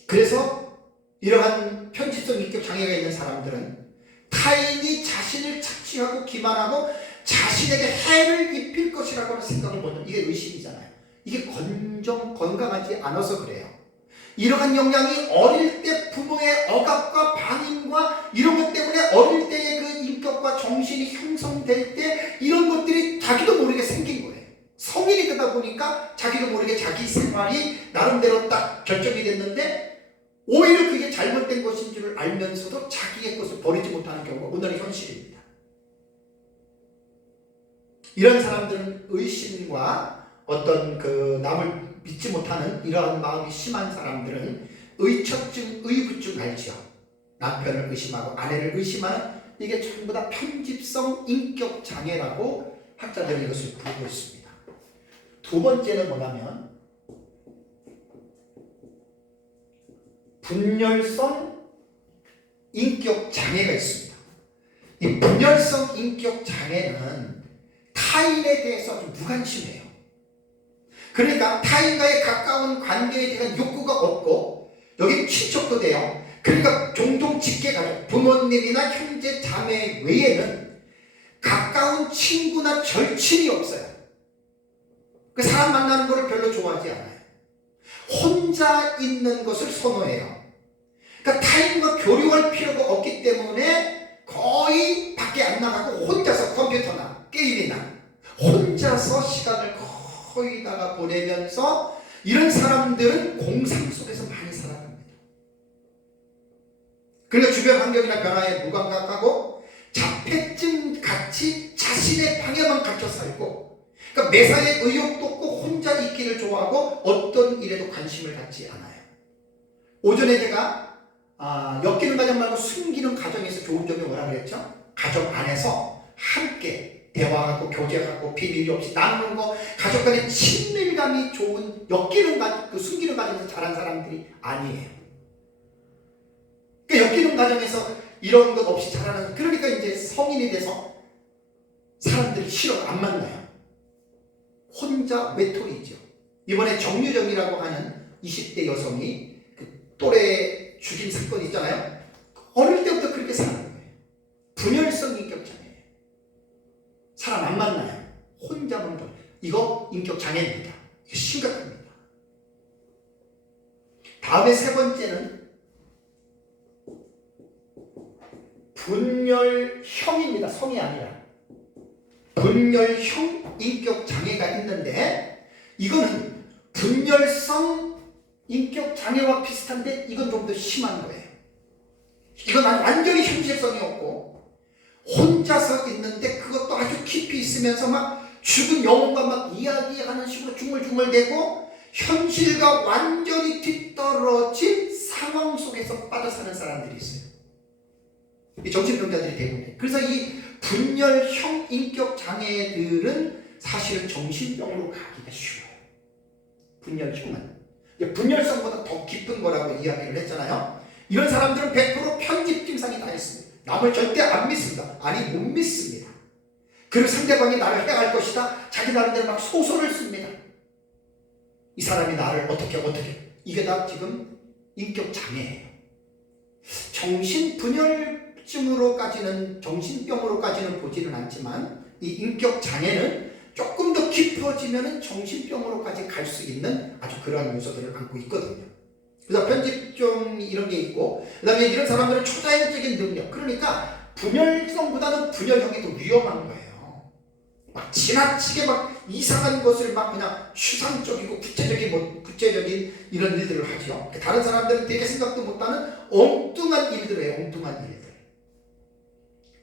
그래서 이러한 편집성 인격 장애가 있는 사람들은 타인이 자신을 착취하고 기만하고 자신에게 해를 입힐 것이라고 생각을 못하는, 이게 의심이잖아요. 이게 건강하지 않아서 그래요. 이러한 영향이 어릴 때 부모의 억압과 반임과 이런 것 때문에 어릴 때의 그 인격과 정신이 형성될 때 이런 것들이 자기도 모르게 생긴 거예요. 성인이 되다 보니까 자기도 모르게 자기 생활이 나름대로 딱 결정이 됐는데 오히려 그게 잘못된 것인 줄을 알면서도 자기의 것을 버리지 못하는 경우가 오늘의 현실입니다. 이런 사람들은 의심과 어떤 그 남을 믿지 못하는 이러한 마음이 심한 사람들은 의처증, 의부증 알죠? 남편을 의심하고 아내를 의심하는 이게 전부 다 편집성 인격 장애라고 학자들이 이것을 부르고 있습니다. 두 번째는 뭐냐면 분열성 인격 장애가 있습니다. 이 분열성 인격 장애는 타인에 대해서 좀 무관심해요. 그러니까 타인과의 가까운 관계에 대한 욕구가 없고 여기 친척도 돼요. 그러니까 종종 직계가족, 부모님이나 형제 자매 외에는 가까운 친구나 절친이 없어요. 그 사람 만나는 것을 별로 좋아하지 않아요. 혼자 있는 것을 선호해요. 그러니까 타인과 교류할 필요가 없기 때문에 거의 밖에 안 나가고 혼자서 컴퓨터나 게임이나 혼자서 시간을 거의다가 보내면서 이런 사람들은 공상 속에서 많이 살아갑니다. 그러니까 주변 환경이나 변화에 무감각하고 자폐증 같이 자신의 방에만 갇혀 살고, 그러니까 매사에 의욕도 없고 혼자 있기를 좋아하고 어떤 일에도 관심을 갖지 않아요. 오전에 제가 엮이는 가정 말고 숨기는 가정에서 좋은 점이 뭐라 그랬죠? 가정 안에서 함께 대화하고 교제하고 비밀이 없이 나누는 거, 가족 간의 친밀감이 좋은 엮이는 그 숨기는 가정에서 자란 사람들이 아니에요. 그러니까 엮이는 가정에서 이런 것 없이 자라는, 그러니까 이제 성인이 돼서 사람들이 싫어, 안 만나요. 혼자 외톨이죠. 이번에 정유정이라고 하는 20대 여성이 그 또래 죽인 사건 있잖아요. 어릴 때부터 그렇게 사는 거예요. 분열성 인격장애. 사람 안 만나요. 혼자만 둬요. 이거 인격 장애입니다. 이게 심각합니다. 다음에 세 번째는 분열형입니다. 성이 아니라 분열형 인격 장애가 있는데 이거는 분열성 인격 장애와 비슷한데 이건 좀 더 심한 거예요. 이건 완전히 현실성이 없고 혼자서 있는데 그것도 아주 깊이 있으면서 막 죽은 영혼과 막 이야기하는 식으로 중얼중얼대고 현실과 완전히 뒤떨어진 상황 속에서 빠져 사는 사람들이 있어요. 이 정신병자들이 대부분. 그래서 이 분열형 인격 장애들은 사실은 정신병으로 가기가 쉬워요. 분열형은. 분열성보다 더 깊은 거라고 이야기를 했잖아요. 이런 사람들은 100% 편집 증상이 다 있습니다. 남을 절대 안 믿습니다. 아니 못 믿습니다. 그리고 상대방이 나를 해할 것이다. 자기 나름대로 막 소설을 씁니다. 이 사람이 나를 어떻게 이게 다 지금 인격 장애예요. 정신분열증으로까지는 정신병으로까지는 보지는 않지만 이 인격 장애는 조금 더 깊어지면 정신병으로까지 갈 수 있는 아주 그러한 요소들을 갖고 있거든요. 그래서 편집증 이런 게 있고, 그 다음에 이런 사람들은 초자연적인 능력, 그러니까 분열성보다는 분열형이 더 위험한 거예요. 막 지나치게 막 이상한 것을 막 그냥 추상적이고 구체적인 이런 일들을 하죠. 다른 사람들은 되게 생각도 못하는 엉뚱한 일들을 해요. 엉뚱한 일들.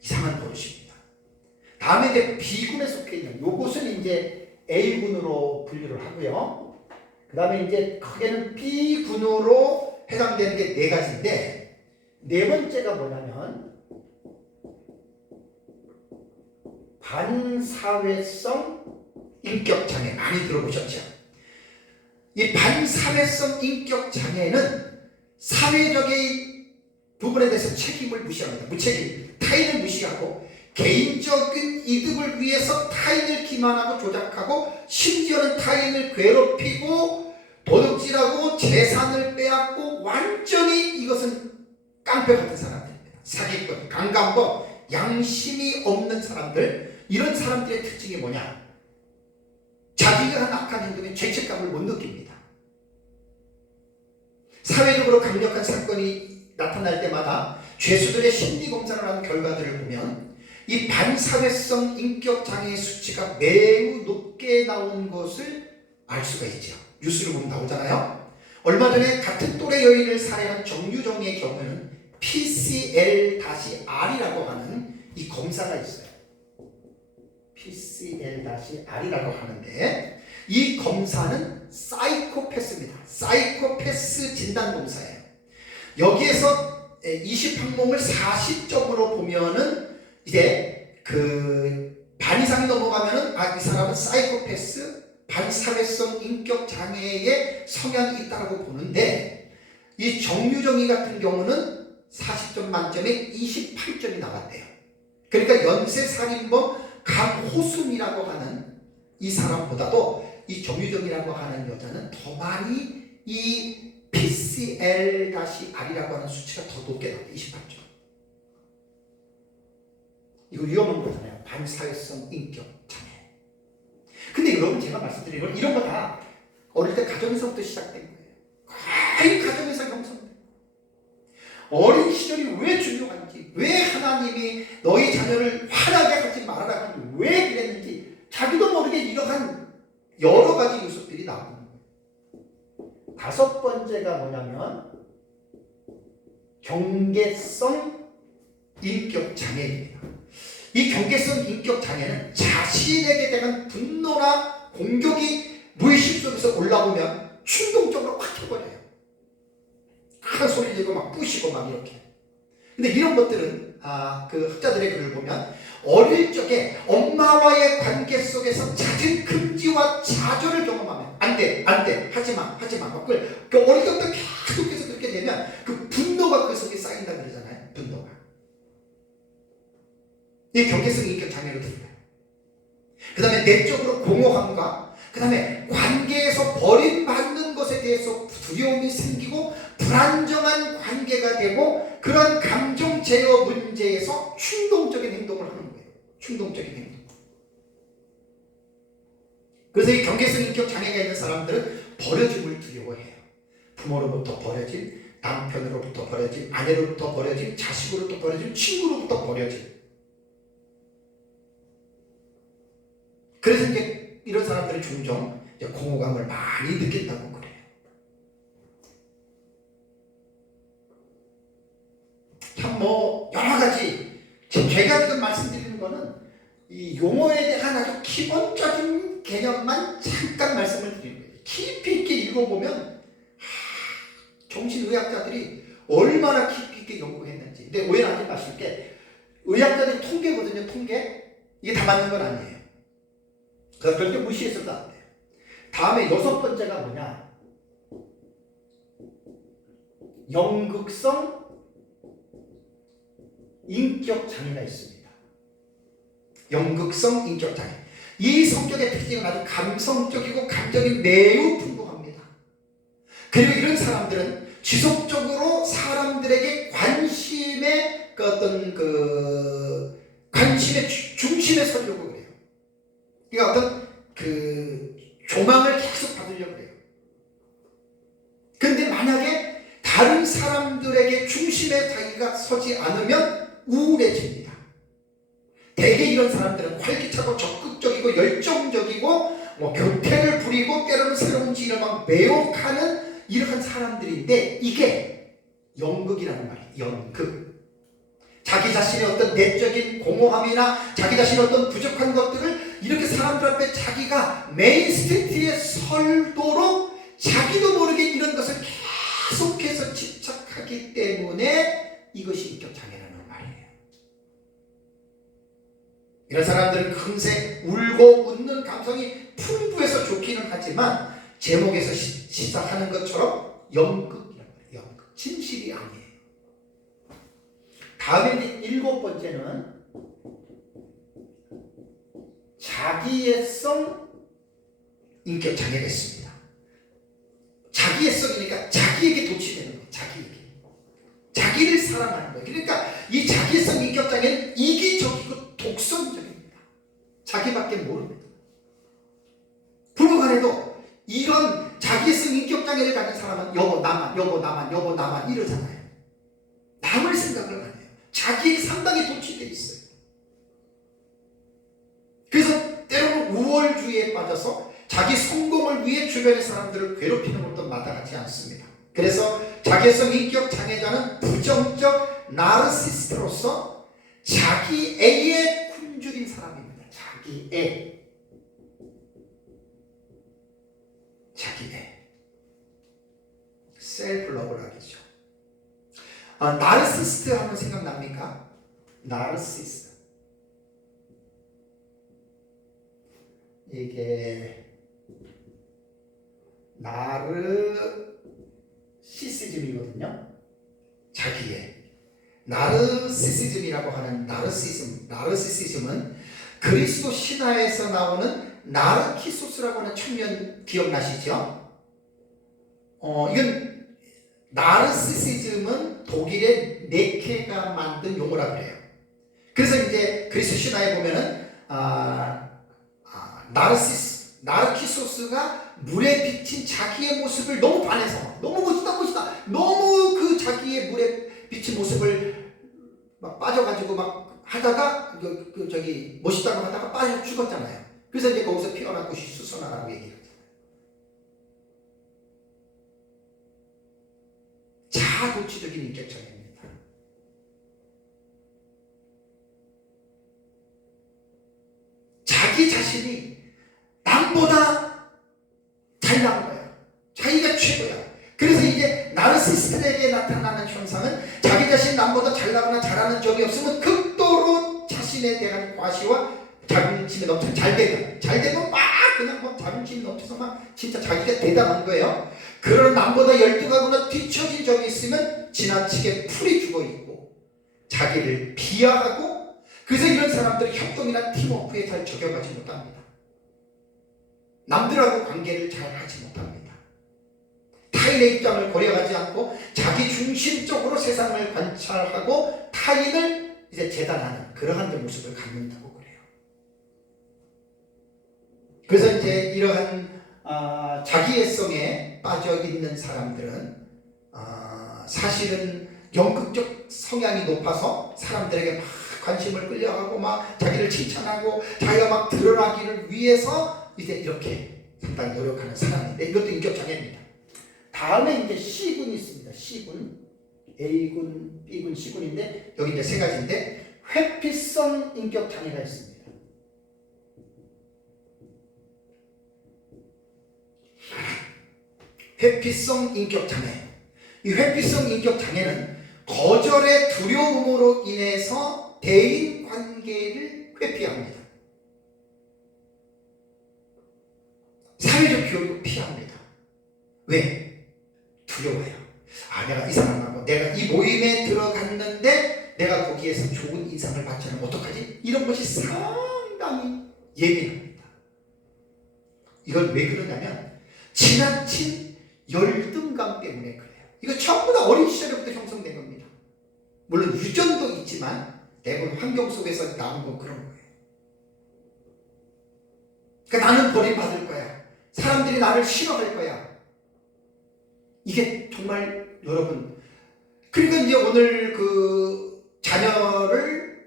이상한 버릇입니다. 다음에 이제 B군에 속해 있는 요것은 이제 A군으로 분류를 하고요. 그 다음에 이제 크게는 B군으로 해당되는 게 네 가지인데, 네 번째가 뭐냐면 반사회성 인격장애. 많이 들어보셨죠? 이 반사회성 인격장애는 사회적인 부분에 대해서 책임을 무시합니다. 무책임, 타인을 무시하고 개인적인 이득을 위해서 타인을 기만하고 조작하고 심지어는 타인을 괴롭히고 도둑질하고 재산을 빼앗고 완전히 이것은 깡패 같은 사람들입니다. 사기꾼, 강간범, 양심이 없는 사람들. 이런 사람들의 특징이 뭐냐? 자기가 한 악한 행동에 죄책감을 못 느낍니다. 사회적으로 강력한 사건이 나타날 때마다 죄수들의 심리검사를 하는 결과들을 보면 이 반사회성 인격장애의 수치가 매우 높게 나온 것을 알 수가 있죠. 뉴스를 보면 나오잖아요. 얼마 전에 같은 또래 여인을 살해한 정유정의 경우는 PCL-R이라고 하는 이 검사가 있어요. PCL-R이라고 하는데 이 검사는 사이코패스입니다. 사이코패스 진단검사예요. 여기에서 20항목을 40점으로 보면은 이제 그 반 이상이 넘어가면은 이 사람은 사이코패스, 반사회성 인격 장애의 성향이 있다고 보는데, 이 정유정이 같은 경우는 40점 만점에 28점이 나왔대요. 그러니까 연쇄살인범 강호순이라고 하는 이 사람보다도 이 정유정이라고 하는 여자는 더 많이 이 PCL-R이라고 하는 수치가 더 높게 나왔대요. 28점. 이거 위험한 거잖아요. 반사회성 인격 장애. 근데 여러분, 제가 말씀드린 건 이런 거 다 어릴 때 가정에서부터 시작된 거예요. 거의 가정에서 형성된. 어린 시절이 왜 중요한지, 왜 하나님이 너희 자녀를 화나게 하지 말아라 하니 왜 그랬는지 자기도 모르게 이러한 여러 가지 요소들이 나오는 거예요. 다섯 번째가 뭐냐면 경계성 인격 장애입니다. 이 경계성 인격 장애는 자신에게 대한 분노나 공격이 무의식 속에서 올라오면 충동적으로 확 해버려요. 큰 소리 지르고 막 부시고 막 이렇게. 근데 이런 것들은 그 학자들의 글을 보면 어릴 적에 엄마와의 관계 속에서 잦은 금지와 좌절을 경험하면 안 돼, 하지마 막 그 어릴 때부터 계속해서 그렇게 되면 그 분노가 그 속에 쌓인다 그러잖아요. 분노가. 이 경계성 인격 장애로 들어요. 그 다음에 내적으로 공허함과 그 다음에 관계에서 버림받는 것에 대해서 두려움이 생기고 불안정한 관계가 되고 그런 감정 제어 문제에서 충동적인 행동을 하는 거예요. 충동적인 행동. 그래서 이 경계성 인격 장애가 있는 사람들은 버려짐을 두려워해요. 부모로부터 버려짐, 남편으로부터 버려짐, 아내로부터 버려짐, 자식으로부터 버려짐, 친구로부터 버려짐. 그래서 이제 이런 사람들은 종종 이제 공허감을 많이 느낀다고 그래요. 참 여러 가지 제가 지금 말씀드리는 거는 이 용어에 대한 아주 기본적인 개념만 잠깐 말씀을 드리는 거예요. 깊이 있게 읽어보면 정신의학자들이 얼마나 깊이 있게 연구했는지. 근데 오해하지 마실 게 의학자들이 통계거든요. 통계. 이게 다 맞는 건 아니에요. 그래서 절대 무시해서도 안 돼요. 다음에 6번째가 뭐냐? 연극성 인격 장애가 있습니다. 연극성 인격 장애. 이 성격의 특징은 아주 감성적이고 감정이 매우 풍부합니다. 그리고 이런 사람들은 지속적으로 사람들에게 관심의 관심의 중심에 서려고 그래요. 그러니까 어떤 조망을 계속 받으려고 해요. 근데 만약에 다른 사람들에게 중심에 자기가 서지 않으면 우울해집니다. 대개 이런 사람들은 활기차고 적극적이고 열정적이고 교태를 부리고 때로는 새로운 지혜를 막 매혹하는 이러한 사람들인데 이게 연극이라는 말이에요. 연극. 자기 자신의 어떤 내적인 공허함이나 자기 자신의 어떤 부족한 것들을 이렇게 사람들 앞에 자기가 메인 스테이지에 설도록 자기도 모르게 이런 것을 계속해서 집착하기 때문에 이것이 인격 장애라는 말이에요. 이런 사람들은 금세 울고 웃는 감성이 풍부해서 좋기는 하지만 제목에서 시작하는 것처럼 연극이란 말이에요. 연극. 진실이 아니에요. 다음에 이제 7번째는 자기애성 인격 장애가 있습니다. 자기애성이니까 자기에게 도취되는 거예요. 자기에게. 자기를 사랑하는 거예요. 그러니까 이 자기애성 인격 장애는 이기적이고 독선적입니다. 자기밖에 모릅니다. 부부간에도 이런 자기애성 인격 장애를 가진 사람은 여보 나만 여보 나만 여보 나만 이러잖아요. 남을 생각을 안 해요. 자기에게 상당히 도취되어 있어요. 그래서 때로는 우월주의에 빠져서 자기 성공을 위해 주변의 사람들을 괴롭히는 것도 마다하지 않습니다. 그래서 자기애성 인격 장애자는 부정적 나르시스트로서 자기애에 굶주린 사람입니다. 자기애. 셀프러브라겠죠. 나르시스트 하면 생각납니까? 나르시스트. 이게 나르시시즘이거든요. 자기의 나르시시즘이라고 하는 나르시시즘은 그리스도 신화에서 나오는 나르키소스라고 하는 청년 기억나시죠? 이건 나르시시즘은 독일의 네케가 만든 용어라 그래요. 그래서 이제 그리스도 신화에 보면은 나르키소스가 물에 비친 자기의 모습을 너무 반해서 너무 멋있다 너무 그 자기의 물에 비친 모습을 막 빠져가지고 막 하다가 멋있다고 하다가 빠져 죽었잖아요. 그래서 이제 거기서 피어난 것이 수선화라고 얘기해요. 자아도취적인 인격장애입니다. 자기 자신이 남보다 잘난 거야. 자기가 최고야. 그래서 이제 나르시스트에게 나타나는 현상은 자기 자신 남보다 잘나거나 잘하는 적이 없으면 극도로 자신에 대한 과시와 자존심이 넘쳐 잘 되면 막 그냥 뭐 자존심이 넘쳐서 막 진짜 자기가 대단한 거예요. 그런 남보다 12가구나 뒤처진 적이 있으면 지나치게 풀이 죽어있고 자기를 비하하고 그래서 이런 사람들은 협동이나 팀워크에 잘 적용하지 못합니다. 남들하고 관계를 잘 하지 못합니다. 타인의 입장을 고려하지 않고 자기 중심적으로 세상을 관찰하고 타인을 이제 재단하는 그러한 모습을 갖는다고 그래요. 그래서 이제 이러한 자기애성에 빠져 있는 사람들은 사실은 연극적 성향이 높아서 사람들에게 막 관심을 끌려가고 막 자기를 칭찬하고 자기가 막 드러나기를 위해서 이제 이렇게 상당히 노력하는 사람인데 이것도 인격 장애입니다. 다음에 이제 C군이 있습니다. C군, A군, B군, C군인데 여기 이제 세 가지인데 회피성 인격 장애가 있습니다. 회피성 인격 장애. 이 회피성 인격 장애는 거절의 두려움으로 인해서 대인 관계를 회피합니다. 사회적 교육을 피합니다. 왜? 두려워요. 내가 이 사람하고 내가 이 모임에 들어갔는데 내가 거기에서 좋은 인상을 받지 않으면 어떡하지? 이런 것이 상당히 예민합니다. 이건 왜 그러냐면 지나친 열등감 때문에 그래요. 이거 전부 다 어린 시절부터 형성된 겁니다. 물론 유전도 있지만 대부분 환경 속에서 나온 건 그런 거예요. 그러니까 나는 버림받을 거야. 사람들이 나를 싫어할 거야. 이게 정말 여러분, 그러니까 이제 오늘 그 자녀를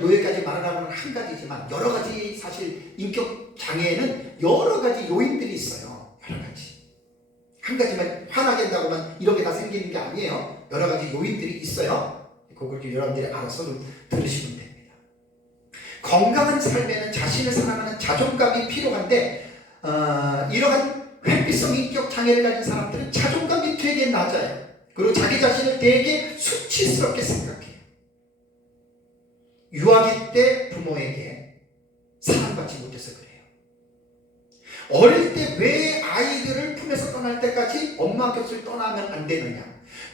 노예까지 말하라고는 한 가지지만 여러 가지 사실 인격 장애에는 여러 가지 요인들이 있어요. 여러 가지. 한 가지만 화나게 한다고만 이런 게 다 생기는 게 아니에요. 여러 가지 요인들이 있어요. 그걸 여러분들이 알아서 들으시면 됩니다. 건강한 삶에는 자신을 사랑하는 자존감이 필요한데 이러한 회피성 인격 장애를 가진 사람들은 자존감이 되게 낮아요. 그리고 자기 자신을 되게 수치스럽게 생각해요. 유아기 때 부모에게 사랑받지 못해서 그래요. 어릴 때 왜 아이들을 품에서 떠날 때까지 엄마 곁을 떠나면 안 되느냐?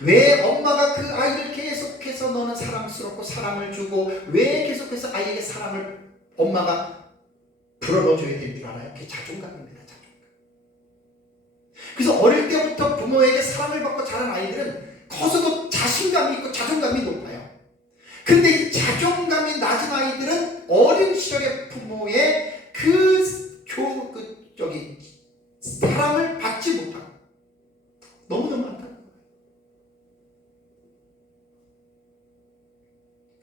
왜 엄마가 그 아이를 계속해서 너는 사랑스럽고 사랑을 주고 왜 계속해서 아이에게 사랑을 엄마가 불어넣어줘야 되는 줄 알아요? 그게 자존감입니다. 자존감. 그래서 어릴 때부터 부모에게 사랑을 받고 자란 아이들은 커서도 자신감이 있고 자존감이 높아요. 근데 이 자존감이 낮은 아이들은 어린 시절의 부모의 사랑을 받지 못하고 너무너무 많다는 거예요.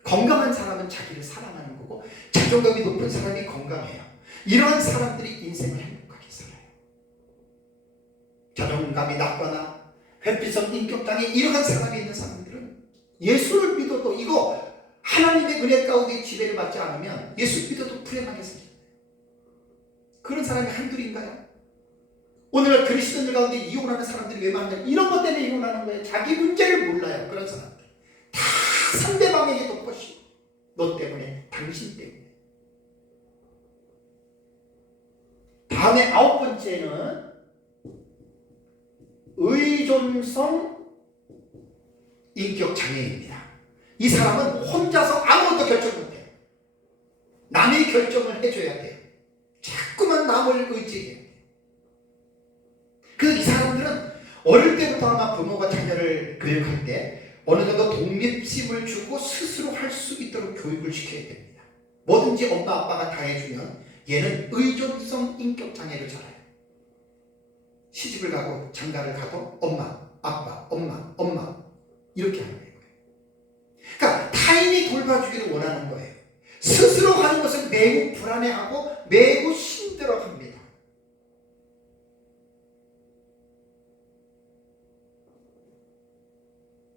건강한 사람은 자기를 사랑하는 거고 자존감이 높은 사람이 건강해요. 이러한 사람들이 인생을 행복하게 살아요. 자존감이 낮거나 회피성 인격장애 이러한 사람이 있는 사람들은 예수를 믿어도 이거 하나님의 은혜 가운데 지배를 받지 않으면 예수 믿어도 불행하게 살아요. 그런 사람이 한둘인가요? 오늘날 그리스도인들 가운데 이혼하는 사람들이 왜 많냐? 이런 것 때문에 이혼하는 거예요. 자기 문제를 몰라요. 그런 사람들 다 상대방에게 덮어씌워. 너 때문에, 당신 때문에. 다음에 9번째는 의존성 인격 장애입니다. 이 사람은 혼자서 아무것도 결정 못해요. 남이 결정을 해줘야 돼요. 자꾸만 남을 의지해야 돼요. 그래서 이 사람들은 어릴 때부터 아마 부모가 자녀를 교육할 때 어느 정도 독립심을 주고 스스로 할 수 있도록 교육을 시켜야 됩니다. 뭐든지 엄마 아빠가 다 해주면 얘는 의존성 인격 장애를 자라요. 시집을 가고 장가를 가도 엄마, 아빠, 엄마 이렇게 하는 거예요. 그러니까 타인이 돌봐주기를 원하는 거예요. 스스로 하는 것은 매우 불안해하고 매우 힘들어합니다.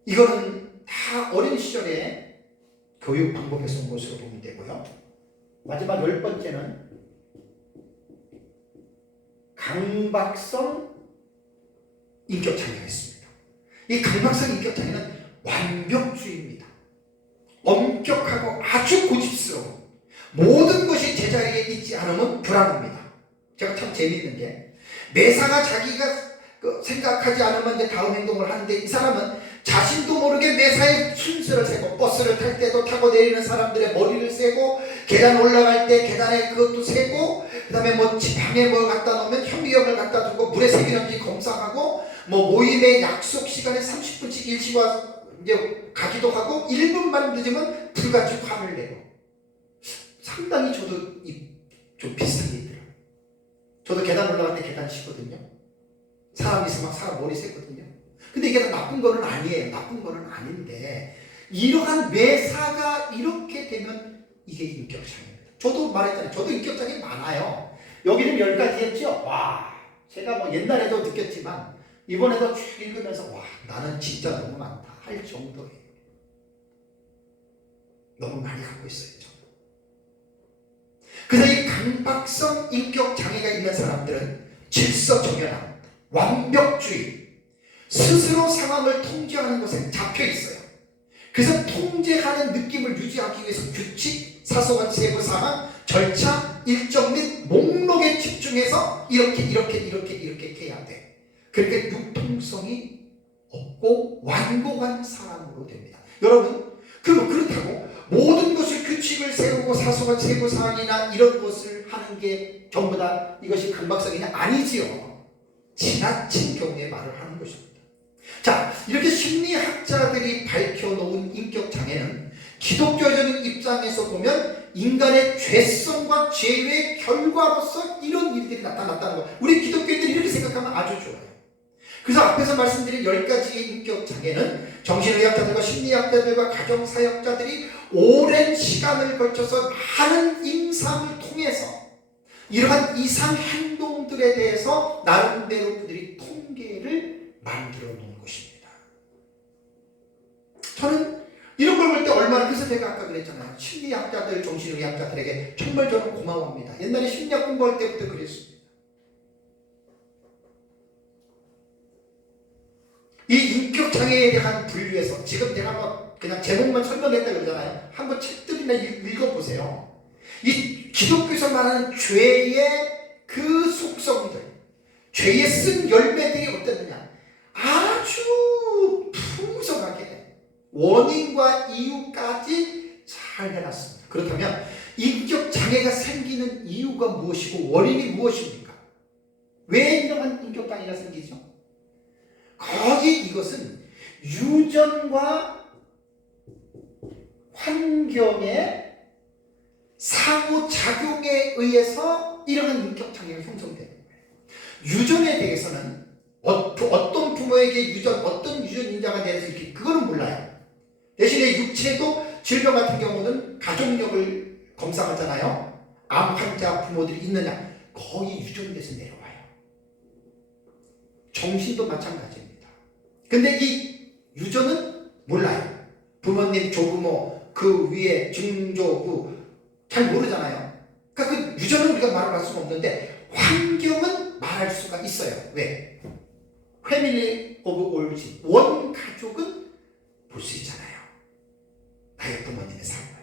이거는 다 어린 시절에 교육 방법에서 온 것으로 보면 되고요. 마지막 10번째는 강박성 인격장애가 있습니다. 이 강박성 인격장애는 완벽주의입니다. 엄격하고 아주 고집스러워. 모든 것이 제자리에 있지 않으면 불안합니다. 제가 참 재밌는 게 매사가 자기가 생각하지 않으면 이제 다음 행동을 하는데 이 사람은 자신도 모르게 매사에 순서를 세고 버스를 탈 때도 타고 내리는 사람들의 머리를 세고 계단 올라갈 때 계단에 그것도 세고 그 다음에 뭐 지팡이에 뭘 갖다 놓으면 현미경을 갖다 두고 물에 새기는지 검사하고 뭐 모임의 약속 시간에 30분씩 일찍 와 이제 가기도 하고 1분만 늦으면 불같이 화를 내고 상당히 저도 좀 비슷한 게 있더라고요. 저도 계단 올라갈 때 계단 쉬거든요. 사람 있으면 사람 머리 세거든요. 근데 이게 다 나쁜 거는 아니에요. 나쁜 거는 아닌데 이러한 매사가 이렇게 되면 이게 인격장애입니다. 저도 말했잖아요. 저도 인격장애 많아요. 여기는 10가지 했죠. 와, 제가 뭐 옛날에도 느꼈지만 이번에도 쭉 읽으면서 와, 나는 진짜 너무 많다 할 정도예요. 너무 많이 갖고 있어요. 저도. 그래서 이 강박성 인격장애가 있는 사람들은 질서정연함, 완벽주의, 스스로 상황을 통제하는 것에 잡혀 있어요. 그래서 통제하는 느낌을 유지하기 위해서 규칙, 사소한 세부 사항, 절차, 일정 및 목록에 집중해서 이렇게 해야 돼. 그러니까 융통성이 없고 완고한 사람으로 됩니다. 여러분, 그렇다고 모든 것을 규칙을 세우고 사소한 세부 사항이나 이런 것을 하는 게 전부 다 이것이 강박성이냐? 아니지요. 지나친 경우에 말을 하는 것입니다. 자, 이렇게 심리학자들이 밝혀놓은 인격장애는 기독교적인 입장에서 보면 인간의 죄성과 죄의 결과로서 이런 일들이 나타났다는 거. 우리 기독교인들이 이렇게 생각하면 아주 좋아요. 그래서 앞에서 말씀드린 10가지의 인격장애는 정신의학자들과 심리학자들과 가정사역자들이 오랜 시간을 걸쳐서 많은 임상을 통해서 이러한 이상 행동들에 대해서 나름대로 그들이 통계를 만들어 놓은 것입니다. 저는 이런 걸 볼 때 얼마나, 그래서 제가 아까 그랬잖아요. 심리학자들, 정신의학자들에게 정말 저는 고마워합니다. 옛날에 심리학 공부할 때부터 그랬습니다. 이 인격장애에 대한 분류에서 지금 제가 뭐 그냥 제목만 설명했다 그러잖아요. 한번 책들이나 읽어보세요. 이 기독교에서 말하는 죄의 그 속성들, 죄의 쓴 열매들이 어땠느냐? 아주 풍성하게 원인과 이유까지 잘 해놨습니다. 그렇다면 인격장애가 생기는 이유가 무엇이고 원인이 무엇입니까? 왜 이러한 인격장애가 생기죠? 거의 이것은 유전과 환경의 상호작용에 의해서 이러한 인격장애가 형성되는 거예요. 유전에 대해서는 어떤 부모에게 어떤 유전인자가 되어서 이렇게 그거는 몰라요. 대신에 육체도 질병 같은 경우는 가족력을 검사하잖아요. 암 환자 부모들이 있느냐, 거의 유전돼서 내려와요. 정신도 마찬가지입니다. 근데 이 유전은 몰라요. 부모님, 조부모, 그 위에 증조부 잘 모르잖아요. 그러니까 그 유전은 우리가 말할 수가 없는데 환경은 말할 수가 있어요. 왜? 패밀리 오브 올지, 원 가족은 볼 수 있잖아요. 나의 부모님의 삶을.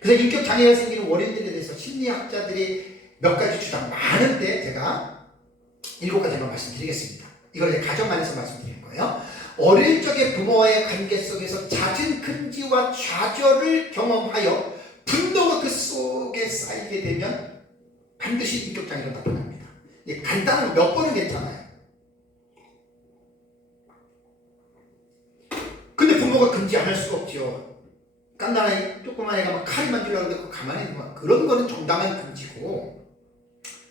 그래서 인격 장애가 생기는 원인들에 대해서 심리학자들이 몇 가지 주장 많은데 제가 7가지만 말씀드리겠습니다. 이걸 이제 가정 안에서 말씀드리는 거예요. 어릴 적에 부모와의 관계 속에서 잦은 금지와 좌절을 경험하여 분노가 그 속에 쌓이게 되면 반드시 인격장애로 나타납니다. 간단한 몇 번은 괜찮아요. 근데 부모가 금지 안 할 수가 없죠. 깐난아이 조그만 애가 막 칼 만지려고 하는데 가만히 있는 거야. 그런 거는 정당한 금지고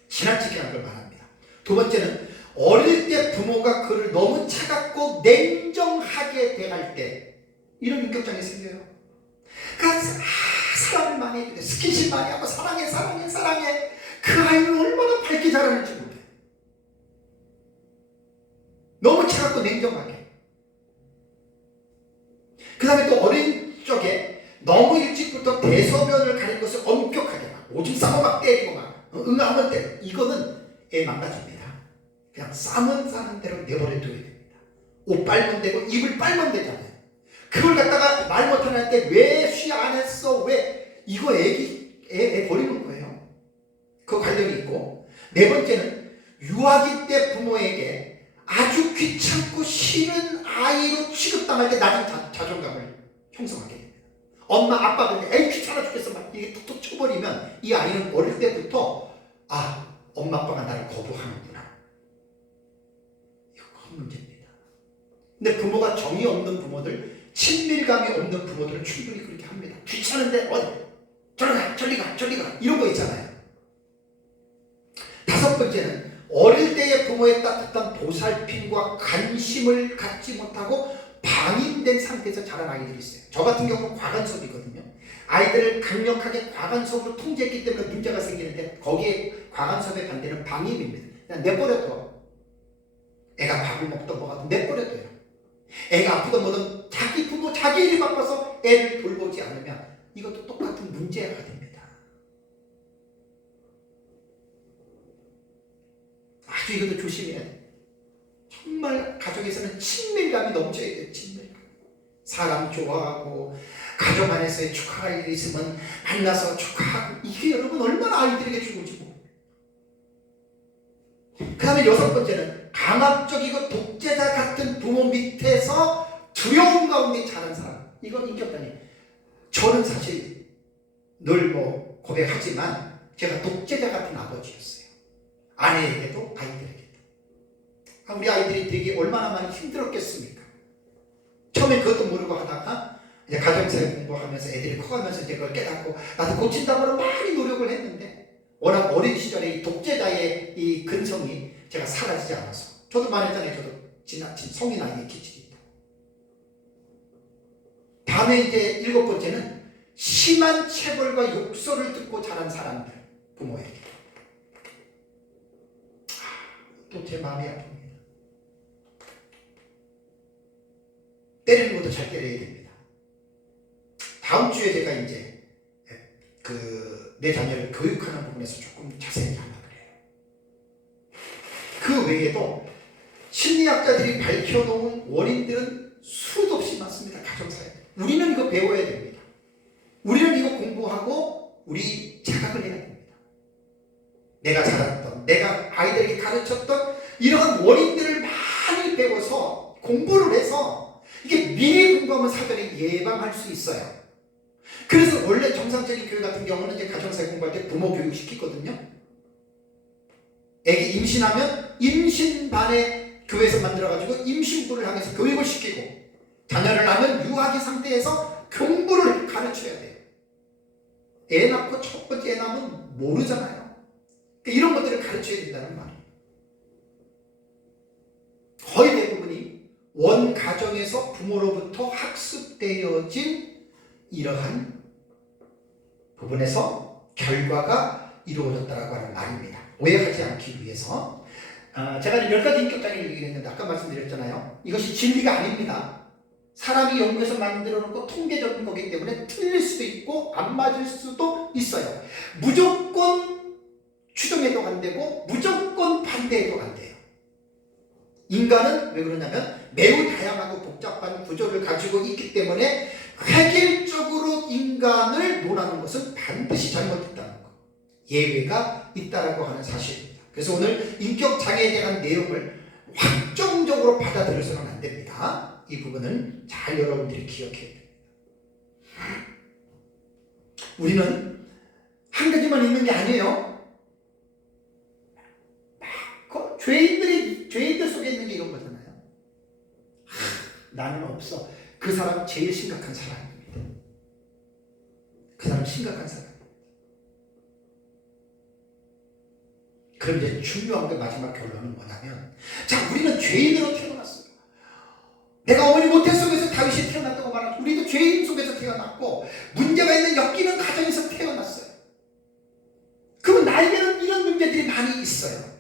지나치게 한 걸 말합니다. 두 번째는 어릴 때 부모가 그를 너무 차갑고 냉정하게 대할 때 이런 인격장애 생겨요. 그러니까 사랑을 많이 해주고 스킨십 많이 하고 사랑해 그 아이는 얼마나 밝게 자라는지 몰라요. 너무 차갑고 냉정하게. 그 다음에 또 어린 적에 너무 일찍부터 대소변을 가린 것을 엄격하게 막 오줌 싸고 막 때리고 막 응하면 때리고, 이거는 애 망가집니다. 그냥 싸면 싸는 대로 내버려 둬야 됩니다. 옷 빨면 되고 입을 빨면 되잖아요. 그걸 갖다가 말 못하는 때 왜 쉬 안 했어? 왜? 이거 애 버리는 거예요. 그 관련이 있고, 네 번째는 유아기 때 부모에게 아주 귀찮고 싫은 아이로 취급당할 때 낮은 자존감을 형성하게 됩니다. 엄마 아빠가 에이 귀찮아 죽겠어 막 이게 툭툭 쳐버리면 이 아이는 어릴 때부터 엄마 아빠가 나를 거부하는구나. 이거 큰 문제입니다. 근데 부모가 정이 없는 부모들, 친밀감이 없는 부모들은 충분히 그렇게 합니다. 귀찮은데 저리 가 이런 거 있잖아요. 다섯 번째는 어릴 때의 부모의 따뜻한 보살핌과 관심을 갖지 못하고 방임된 상태에서 자란 아이들이 있어요. 저 같은 경우는 과간섭이거든요. 아이들을 강력하게 과간섭으로 통제했기 때문에 문제가 생기는데 거기에 과간섭의 반대는 방임입니다. 그냥 내버려둬. 애가 밥을 먹던 뭐가 내버려둬요. 애가 아프던 뭐든 자기 부모 자기 일이 바빠서 애를 돌보지 않으면 이것도 똑같은 문제가 됩니다. 아주 이것도 조심해야 돼요. 정말 가족에서는 친밀감이 넘쳐야 돼요. 친밀감. 사람 좋아하고 가족 안에서의 축하할 일이 있으면 만나서 축하하고, 이게 여러분 얼마나 아이들에게 좋은지. 그 다음에 6번째는 강압적이고 독재자 같은 부모 밑에서 두려움 가운데 자란 사람. 이건 인격단이에요. 저는 사실 늘 고백하지만 제가 독재자 같은 아버지였어요. 아내에게도 아이들에게도. 우리 아이들이 되게 얼마나 많이 힘들었겠습니까? 처음에 그것도 모르고 하다가 이제 가정사회 공부하면서 애들이 커가면서 이제 그걸 깨닫고 나도 고친다고 많이 노력을 했는데, 워낙 어린 시절에 이 독재자의 이 근성이 제가 사라지지 않아서, 저도 말했잖아요. 저도 지나친 성인 아이의 기질이 있다. 다음에 이제 7번째는 심한 체벌과 욕설을 듣고 자란 사람들, 부모에게. 또 제 마음이 아픕니다. 때리는 것도 잘 때려야 됩니다. 다음 주에 제가 이제 내 자녀를 교육하는 부분에서 조금 자세히 하려고 그래요. 그 외에도 심리학자들이 밝혀놓은 원인들은 수도 없이 많습니다. 가정사회. 우리는 이거 배워야 됩니다. 우리는 이거 공부하고 우리 자각을 해야 됩니다. 내가 자랐던, 내가 아이들에게 가르쳤던 이러한 원인들을 많이 배워서 공부를 해서 이게 미리 공부하면 사전에 예방할 수 있어요. 그래서 원래 정상적인 교육 같은 경우는 이제 가정사회 공부할 때 부모 교육 시키거든요. 애기 임신하면 임신반에 교회에서 만들어가지고 임신부를 향해서 교육을 시키고, 자녀를 낳으면 유아기 상태에서 공부를 가르쳐야 돼요. 애 낳고 첫 번째 애 낳으면 모르잖아요. 그러니까 이런 것들을 가르쳐야 된다는 말이에요. 거의 대부분이 원 가정에서 부모로부터 학습되어진 이러한 부분에서 결과가 이루어졌다고 하는 말입니다. 오해하지 않기 위해서 제가 10가지 인격장애를 얘기했는데 아까 말씀드렸잖아요. 이것이 진리가 아닙니다. 사람이 연구해서 만들어 놓고 통계적인 거기 때문에 틀릴 수도 있고 안 맞을 수도 있어요. 무조건 추정해도 안 되고 무조건 반대해도 안 돼요. 인간은 왜 그러냐면 매우 다양하고 복잡한 구조를 가지고 있기 때문에 획일적으로 인간을 논하는 것은 반드시 잘못됐다는 것, 예외가 있다라고 하는 사실입니다. 그래서 오늘 인격장애에 대한 내용을 확정적으로 받아들여서는 안 됩니다. 이 부분은 잘 여러분들이 기억해야 됩니다. 우리는 한 가지만 있는 게 아니에요. 죄인들 속에 있는 게 이런 거잖아요. 나는 없어. 그 사람 제일 심각한 사람입니다. 그 사람 심각한 사람입니다. 그런데 중요한 게 마지막 결론은 뭐냐면, 자, 우리는 죄인으로 태어났어요. 내가 어머니 모태 속에서 다윗이 태어났다고 말하죠. 우리도 죄인 속에서 태어났고 문제가 있는 엮이는 가정에서 태어났어요. 그럼 나에게는 이런 문제들이 많이 있어요.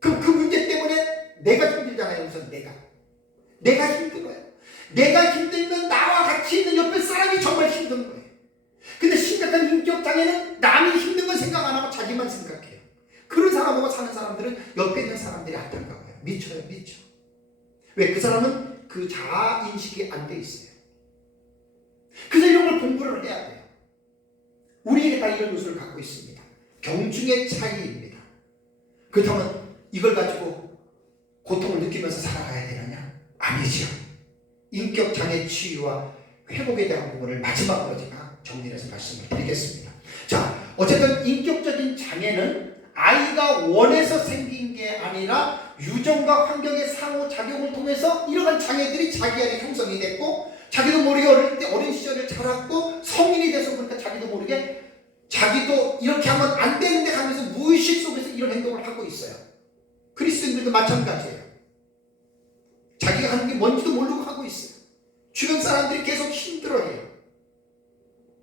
그럼 그 문제 때문에 내가 힘들잖아요. 우선 내가 힘들어요. 내가 힘들면 나와 같이 있는 옆에 사람이 정말 힘든 거예요. 근데 심각한 인격장애는 남이 힘든 건 생각 안 하고 자기만 생각해요. 그런 사람하고 사는 사람들은 옆에 있는 사람들이 안타까워요. 미쳐요. 왜? 그 사람은 그 자아인식이 안 돼 있어요. 그래서 이런 걸 공부를 해야 돼요. 우리에게 다 이런 요소를 갖고 있습니다. 경중의 차이입니다. 그렇다면 이걸 가지고 고통을 느끼면서 살아가야 되느냐? 아니죠. 인격장애 치유와 회복에 대한 부분을 마지막으로 제가 정리해서 말씀을 드리겠습니다. 자, 어쨌든 인격적인 장애는 아이가 원해서 생긴 게 아니라 유전과 환경의 상호작용을 통해서 이러한 장애들이 자기 안에 형성이 됐고, 자기도 모르게 어릴 때 어린 시절을 자랐고 성인이 돼서 보니까 자기도 모르게 자기도 이렇게 하면 안 되는데 하면서 무의식 속에서 이런 행동을 하고 있어요. 그리스도인들도 마찬가지예요. 자기가 하는 게 뭔지도 모르고 하고 있어요. 주변 사람들이 계속 힘들어해요.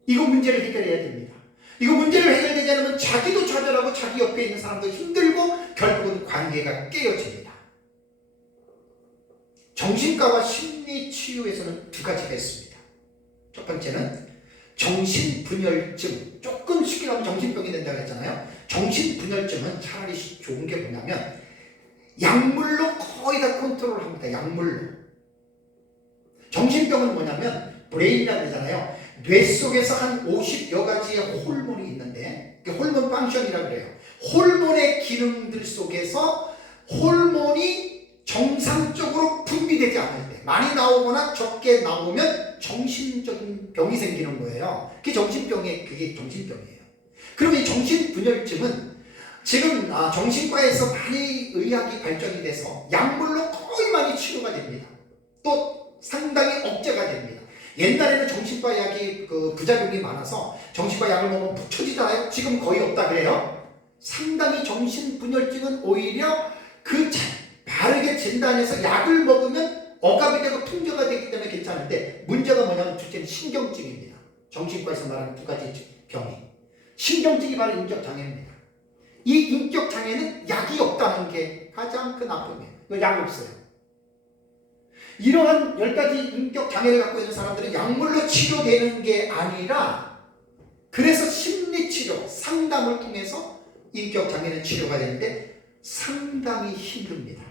이거 문제를 해결해야 됩니다. 이거 문제를 해결되지 않으면 자기도 좌절하고 자기 옆에 있는 사람도 힘들고 결국은 관계가 깨어집니다. 정신과와 심리치유에서는 두 가지가 있습니다. 첫 번째는 정신분열증. 조금 쉽게 하면 정신병이 된다고 했잖아요. 정신분열증은 차라리 좋은 게 뭐냐면 약물로 거의 다 컨트롤을 합니다. 약물로. 정신병은 뭐냐면 브레인이라고 그러잖아요. 뇌 속에서 한 50여 가지의 호르몬이 있는데 호르몬 펑션이라고 그래요. 호르몬의 기능들 속에서 호르몬이 정상적으로 분비되지 않을 때 많이 나오거나 적게 나오면 정신적인 병이 생기는 거예요. 그게 정신병이에요. 그러면 이 정신분열증은 지금 정신과에서 많이 의학이 발전이 돼서 약물로 거의 많이 치료가 됩니다. 또 상당히 억제가 됩니다. 옛날에는 정신과 약이 부작용이 많아서 정신과 약을 먹으면 푹 처지잖아요. 지금 거의 없다 그래요. 상당히 정신분열증은 오히려 바르게 진단해서 약을 먹으면 억압이 되고 통제가 되기 때문에 괜찮은데 문제가 뭐냐면 둘째는 신경증입니다. 정신과에서 말하는 두 가지 병이. 신경증이 바로 인격장애입니다. 이 인격장애는 약이 없다는 게 가장 큰 아픔이에요. 약이 없어요. 이러한 10가지 인격장애를 갖고 있는 사람들은 약물로 치료되는 게 아니라 그래서 심리치료, 상담을 통해서 인격장애는 치료가 되는데 상당히 힘듭니다.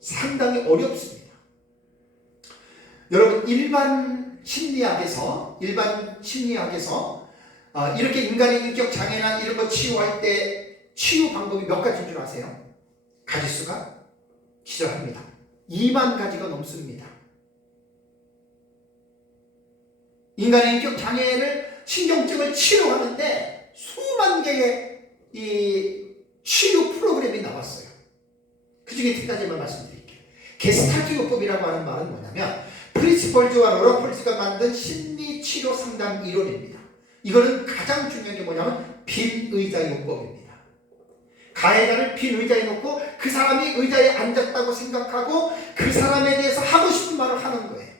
상당히 어렵습니다. 여러분 일반 심리학에서 이렇게 인간의 인격장애나 이런 거 치유할 때 치유 방법이 몇 가지인 줄 아세요? 가지수가 기절합니다. 2만 가지가 넘습니다. 인간의 인격장애를 신경증을 치료하는데 수만 개의 이 치유 프로그램이 나왔어요. 그 중에 두 가지만 말씀드릴게요. 게스탈트 요법이라고 하는 말은 뭐냐면 프리츠펄즈와 로라폴즈가 만든 심리치료 상담 이론입니다. 이거는 가장 중요한 게 뭐냐면 빈 의자 요법입니다. 가해자를 빈 의자에 놓고 그 사람이 의자에 앉았다고 생각하고 그 사람에 대해서 하고 싶은 말을 하는 거예요.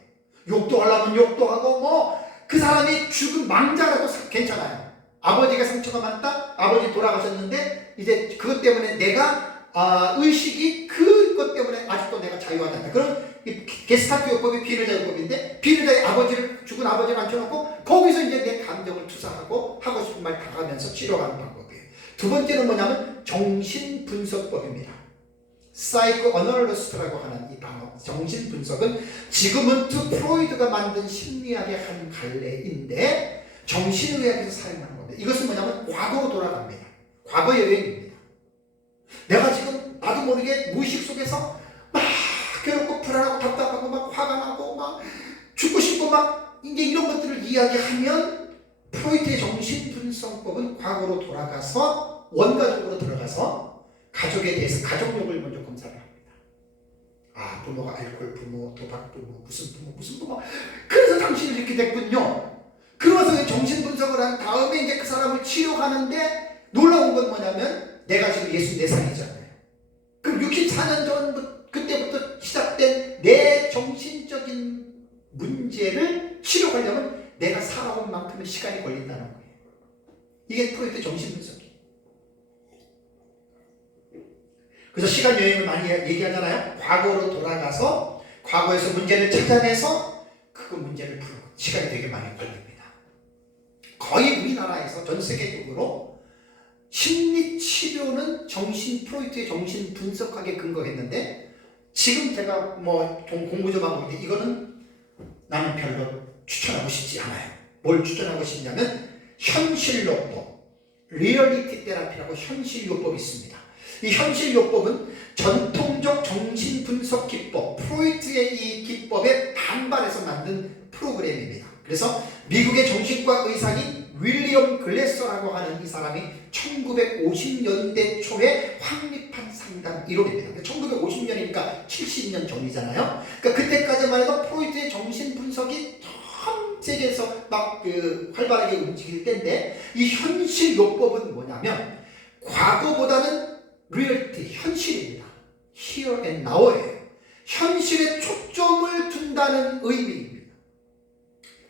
욕도 하려면 욕도 하고 그 사람이 죽은 망자라도 괜찮아요. 아버지가 상처가 많다? 아버지 돌아가셨는데 이제 그것 때문에 내가 의식이 그것 때문에 아직도 내가 자유하지 않다. 그럼 게스탈트 요법이 빈 의자 요법인데 빈 의자에 죽은 아버지를 앉혀놓고 거기서 이제 내 감정을 투사하고 하고 싶은 말 다 하면서 치료하는 방법이에요. 두 번째는 뭐냐면 정신분석법입니다. 사이코어널리스트라고 하는 이 방법, 정신분석은 지그문트 프로이드가 만든 심리학의 한 갈래인데 정신의학에서 사용하는 겁니다. 이것은 뭐냐면 과거로 돌아갑니다. 과거 여행입니다. 내가 지금 나도 모르게 무의식 속에서 막 괴롭고 불안하고 답답하고 막 화가 나고 막 죽고 싶고 막 이제 이런 것들을 이야기하면 프로이트의 정신분석법은 과거로 돌아가서 원가적으로 들어가서 가족에 대해서 가족력을 먼저 검사를 합니다. 부모가 알코올 부모, 도박 부모, 무슨 부모. 그래서 당신이 이렇게 됐군요. 그러면서 정신분석을 한 다음에 이제 그 사람을 치료하는데 놀라운 건 뭐냐면 내가 지금 64살이잖아요. 그럼 64년 전 그때부터 시작된 내 정신적인 문제를 치료하려면 내가 살아온 만큼의 시간이 걸린다는 거예요. 이게 프로이트 정신분석이에요. 그래서 시간 여행을 많이 얘기하잖아요. 과거로 돌아가서 과거에서 문제를 찾아내서 그 문제를 풀고 시간이 되게 많이 걸립니다. 거의 우리나라에서 전 세계적으로 심리치료는 프로이트의 정신분석학에 근거했는데 지금 제가 공부 좀 하고 있는데 이거는 나는 별로 추천하고 싶지 않아요. 뭘 추천하고 싶냐면 현실요법, 리얼리티 테라피라고 현실요법이 있습니다. 이 현실요법은 전통적 정신분석 기법, 프로이트의 이 기법에 반발해서 만든 프로그램입니다. 그래서 미국의 정신과 의사인 윌리엄 글래서라고 하는 이 사람이 1950년대 초에 확립한 상담 이론입니다. 1950년이니까 70년 전이잖아요. 그러니까 그때까지만 해도 프로이트의 정신분석이 전 세계에서 막 활발하게 움직일 때인데 이 현실요법은 뭐냐면 과거보다는 리얼티, 현실입니다. Here and Now예요. 현실에 초점을 둔다는 의미입니다.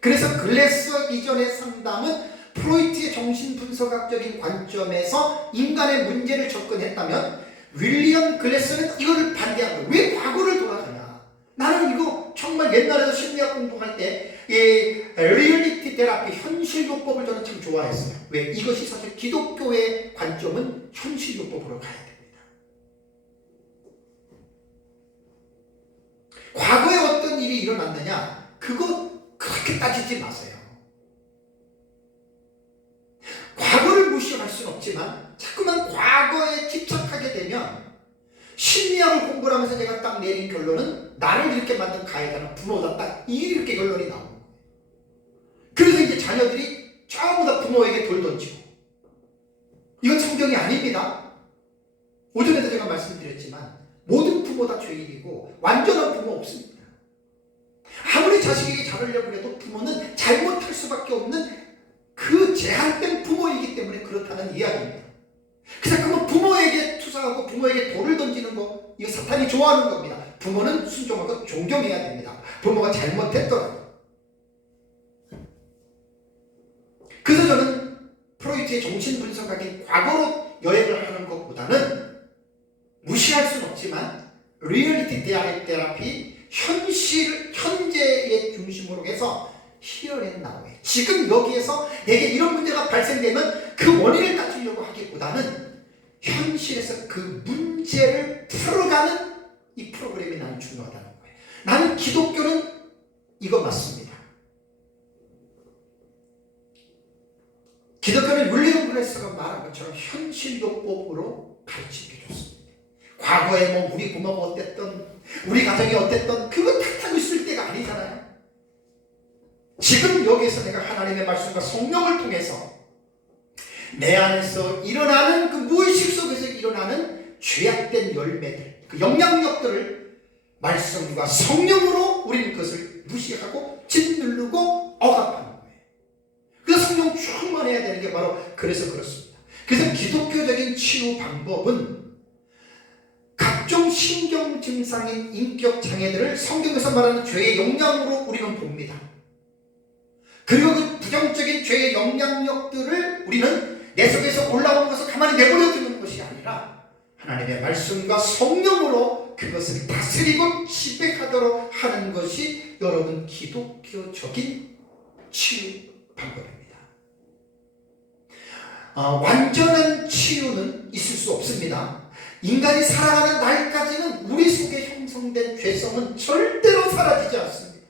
그래서 글래서 이전의 상담은 프로이트의 정신분석학적인 관점에서 인간의 문제를 접근했다면 윌리엄 글래서는 이거를 반대한 거예요. 왜 과거를 돌아가냐? 나는 이거 정말 옛날에도 심리학 공부할 때 리얼리티 테라피, 현실요법을 저는 참 좋아했어요. 왜? 이것이 사실 기독교의 관점은 현실요법으로 가야 됩니다. 일이 일어났느냐, 그거 그렇게 따지지 마세요. 과거를 무시할 수는 없지만 자꾸만 과거에 집착하게 되면, 심리학을 공부를 하면서 제가 딱 내린 결론은 나를 이렇게 만든 가해자는 부모다, 딱 이렇게 결론이 나오는 거예요. 그래서 이제 자녀들이 전부 다 부모에게 돌 던지고, 이건 성경이 아닙니다. 오전에도 제가 말씀드렸지만 모든 부모 다 죄인이고 완전한 부모 없습니다. 아무리 자식에게 잘하려고 해도 부모는 잘못할 수밖에 없는 그 제한된 부모이기 때문에 그렇다는 이야기입니다. 그래서 그러면 부모에게 투사하고 부모에게 돌을 던지는 거, 이거 사탄이 좋아하는 겁니다. 부모는 순종하고 존경해야 됩니다. 부모가 잘못했더라도. 그래서 저는 프로이트의 정신분석학인 과거로 여행을 하는 것보다는 무시할 수는 없지만 리얼리티 테라피, 현재의 중심으로 해서 here and now에, 지금 여기에서 내게 이런 문제가 발생되면 그 원인을 따지려고 하기보다는 현실에서 그 문제를 풀어가는 이 프로그램이 나는 중요하다는 거예요. 나는 기독교는 이거 맞습니다. 기독교는 윌리엄 브레스가 말한 것처럼 현실요법으로 가르치게 줬습니다. 과거에 뭐 우리 부모가 어땠던, 우리 가정이 어땠던, 그거 탓하고 있을 때가 아니잖아요. 지금 여기에서 내가 하나님의 말씀과 성령을 통해서 내 안에서 일어나는 그 무의식 속에서 일어나는 죄악된 열매들, 그 영향력들을 말씀과 성령으로 우리는 그것을 무시하고 짓누르고 억압하는 거예요. 그래서 성령 충만해야 되는 게 바로 그래서 그렇습니다. 그래서 기독교적인 치유 방법은 각종 신경 증상인 인격 장애들을 성경에서 말하는 죄의 영향으로 우리는 봅니다. 그리고 그 부정적인 죄의 영향력들을 우리는 내 속에서 올라오는 것을 가만히 내버려 두는 것이 아니라 하나님의 말씀과 성령으로 그것을 다스리고 지배하도록 하는 것이 여러분 기독교적인 치유 방법입니다. 완전한 치유는 있을 수 없습니다. 인간이 살아가는 날까지는 우리 속에 형성된 죄성은 절대로 사라지지 않습니다.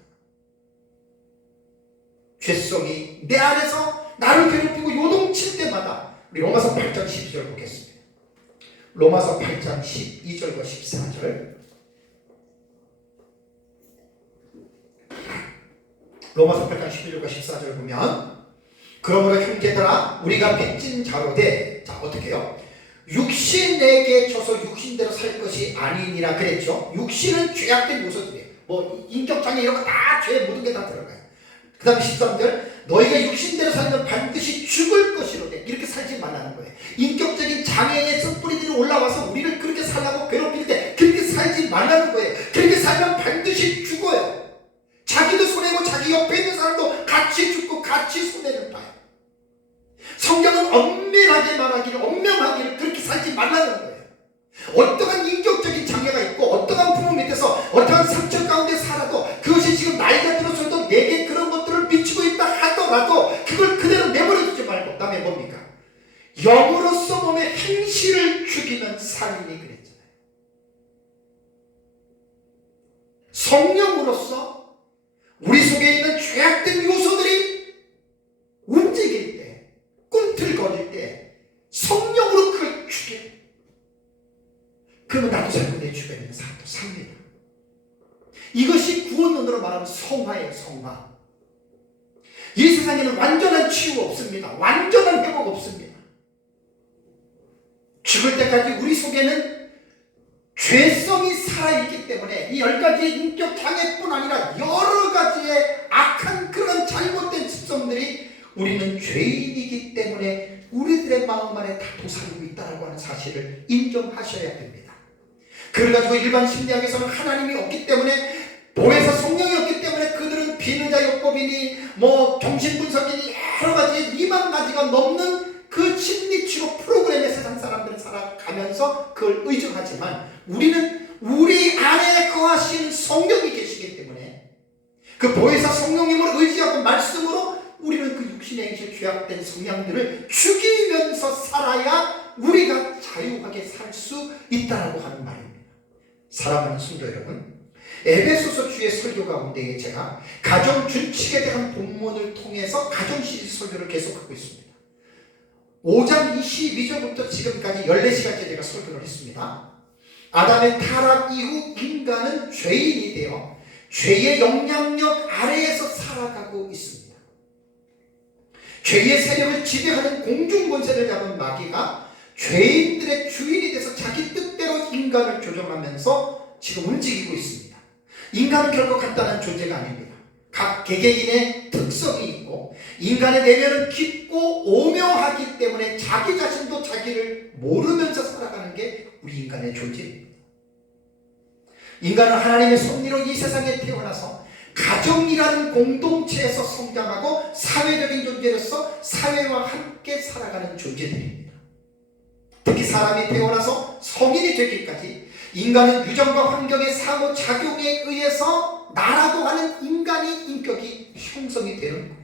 죄성이 내 안에서 나를 괴롭히고 요동칠 때마다, 우리 로마서 8장 12절 보겠습니다. 로마서 8장 12절과 14절. 로마서 8장 12절과 14절 보면, 그러므로 형제들아 우리가 빚진 자로되, 자 어떻게 해요? 육신에게 져서 육신대로 살 것이 아니니라 그랬죠. 육신은 죄악된 요소들이에요. 뭐 인격장애 이런 거 다 죄에 모든 게 다 들어가요. 그 다음에 13절, 너희가 육신대로 살면 반드시 죽을 것이로되, 이렇게 살지 말라는 거예요. 인격적인 장애의 씀뿌리들이 올라와서 우리를 그렇게 살라고 괴롭힐 때 그렇게 살지 말라는 거예요. 그렇게 살면 반드시 죽어요. 자기도 손해고 자기 옆에 있는 사람도 같이 죽고 같이 손해를 봐요. 성경은 엄밀하게 말하기를, 엄명하기를 그렇게 살지 말라는 거예요. 어떠한 인격적인 장애가 있고 어떠한 부모 밑에서 어떠한 상처 가운데 살아도, 그것이 지금 나이가 들어서도 내게 그런 것들을 미치고 있다 하더라도 그걸 그대로 내버려두지 말고, 그 다음에 뭡니까? 영으로서 몸의 행실을 죽이는 살인이 그랬잖아요. 성령으로서 우리 속에 있는 죄악된 요소들이 움직일 때, 꿈틀거릴 때 성령으로 그걸 죽여요. 그러면 나도 살고 내 주변에 있는 사람도 삽니다. 이것이 구원론으로 말하면 성화예요. 성화. 이 세상에는 완전한 치유 없습니다. 완전한 회복 없습니다. 죽을 때까지 우리 속에는 죄성이 살아있기 때문에 이 10가지의 인격 장애뿐 아니라 여러 가지의 악한 그런 잘못된 습성들이, 우리는 죄인이기 때문에 우리들의 마음 안에 다 도사리고 있다고 하는 사실을 인정하셔야 됩니다. 그래가지고 일반 심리학에서는 하나님이 없기 때문에, 보혜사 성령이 없기 때문에 그들은 비느자요법이니 뭐 정신분석이니 여러 가지 2만 가지가 넘는 그 심리치료 프로그램에 세상 사람들은 살아가면서 그걸 의존하지만, 우리는 우리 안에 거하시는 성령이 계시기 때문에 그 보혜사 성령님을 의지하고 말씀으로 우리는 그 육신의 행실 죄악된 성향들을 죽이면서 살아야 우리가 자유하게 살 수 있다라고 하는 말입니다. 사랑하는 성도 여러분, 에베소서 주의 설교 가운데 제가 가정 준칙에 대한 본문을 통해서 가정 시리즈 설교를 계속하고 있습니다. 5장 22절부터 지금까지 14시간째 제가 설교를 했습니다. 아담의 타락 이후 인간은 죄인이 되어 죄의 영향력 아래에서 살아가고 있습니다. 죄의 세력을 지배하는 공중권세를 잡은 마귀가 죄인들의 주인이 돼서 자기 뜻대로 인간을 조정하면서 지금 움직이고 있습니다. 인간은 결코 간단한 존재가 아닙니다. 각 개개인의 특성이 있고 인간의 내면은 깊고 오묘하기 때문에 자기 자신도 자기를 모르면서 살아가는 게 우리 인간의 존재입니다. 인간은 하나님의 섭리로 이 세상에 태어나서 가정이라는 공동체에서 성장하고 사회적인 존재로서 사회와 함께 살아가는 존재들입니다. 특히 사람이 태어나서 성인이 되기까지 인간은 유전과 환경의 상호작용에 의해서 나라고 하는 인간의 인격이 형성이 되는 거예요.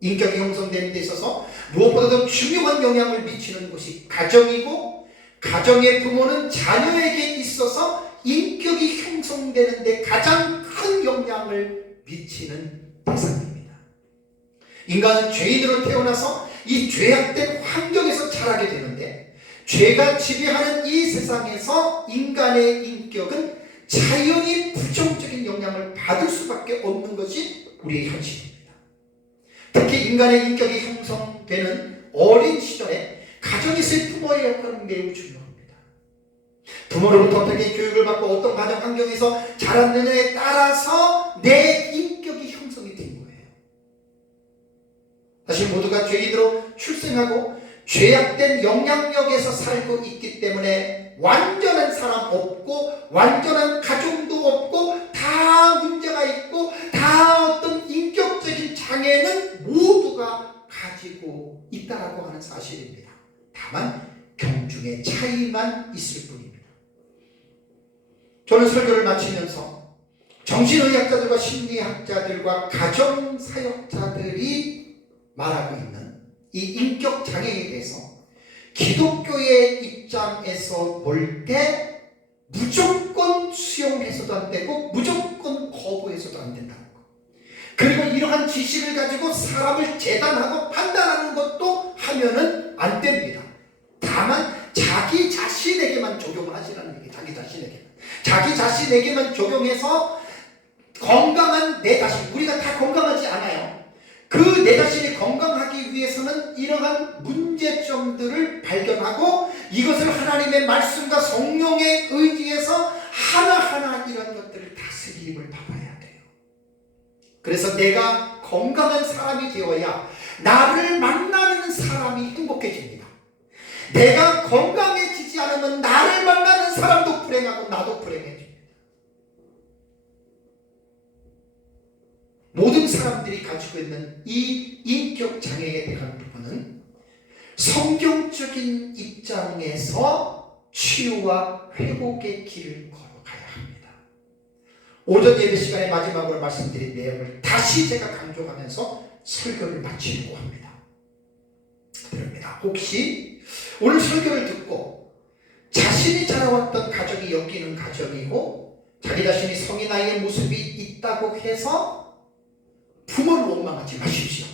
인격이 형성되는 데 있어서 무엇보다도 중요한 영향을 미치는 것이 가정이고, 가정의 부모는 자녀에게 있어서 인격이 형성되는 데 가장 큰 영향을 미치는 대상입니다. 인간은 죄인으로 태어나서 이 죄악된 환경에서 자라게 되는데, 죄가 지배하는 이 세상에서 인간의 인격은 자연히 부정적인 영향을 받을 수밖에 없는 것이 우리의 현실입니다. 특히 인간의 인격이 형성되는 어린 시절에 가정에서의 부모의 역할은 매우 중요합니다. 부모로부터 어떻게 교육을 받고 어떤 가정 환경에서 자랐느냐에 따라서 내 인격이 형성이 된 거예요. 사실 모두가 죄인으로 출생하고 죄악된 영향력에서 살고 있기 때문에 완전한 사람 없고 완전한 가정도 없고 다 문제가 있고 다 어떤 인격적인 장애는 모두가 가지고 있다라고 하는 사실입니다. 다만 경중의 차이만 있을 뿐입니다. 저는 설교를 마치면서 정신의학자들과 심리학자들과 가정사역자들이 말하고 있는 이 인격 장애에 대해서 기독교의 입장에서 볼 때 무조건 수용해서도 안 되고 무조건 거부해서도 안 된다는 것. 그리고 이러한 지식을 가지고 사람을 재단하고 판단하는 것도 하면은 안 됩니다. 다만 자기 자신에게만 적용을 하시라는 얘기예요. 자기 자신에게만 적용해서 건강한 내 자신, 우리가 다 건강하지 않아요. 그 내 자신이 건강하기 위해서는 이러한 문제점들을 발견하고 이것을 하나님의 말씀과 성령의 의지에서 하나하나 이런 것들을 다스림을 받아야 돼요. 그래서 내가 건강한 사람이 되어야 나를 만나는 사람이 행복해집니다. 내가 건강해지지 않으면 나를 만나는 사람도 불행하고 나도 불행해집니다. 모든 사람들이 가지고 있는 이 인격 장애에 대한 부분은 성경적인 입장에서 치유와 회복의 길을 걸어가야 합니다. 오전 예배 시간에 마지막으로 말씀드린 내용을 다시 제가 강조하면서 설교를 마치려고 합니다. 그럽니다. 혹시 오늘 설교를 듣고 자신이 자라왔던 가정이 여기는 가정이고 자기 자신이 성인 아이의 모습이 있다고 해서 부모를 원망하지 마십시오.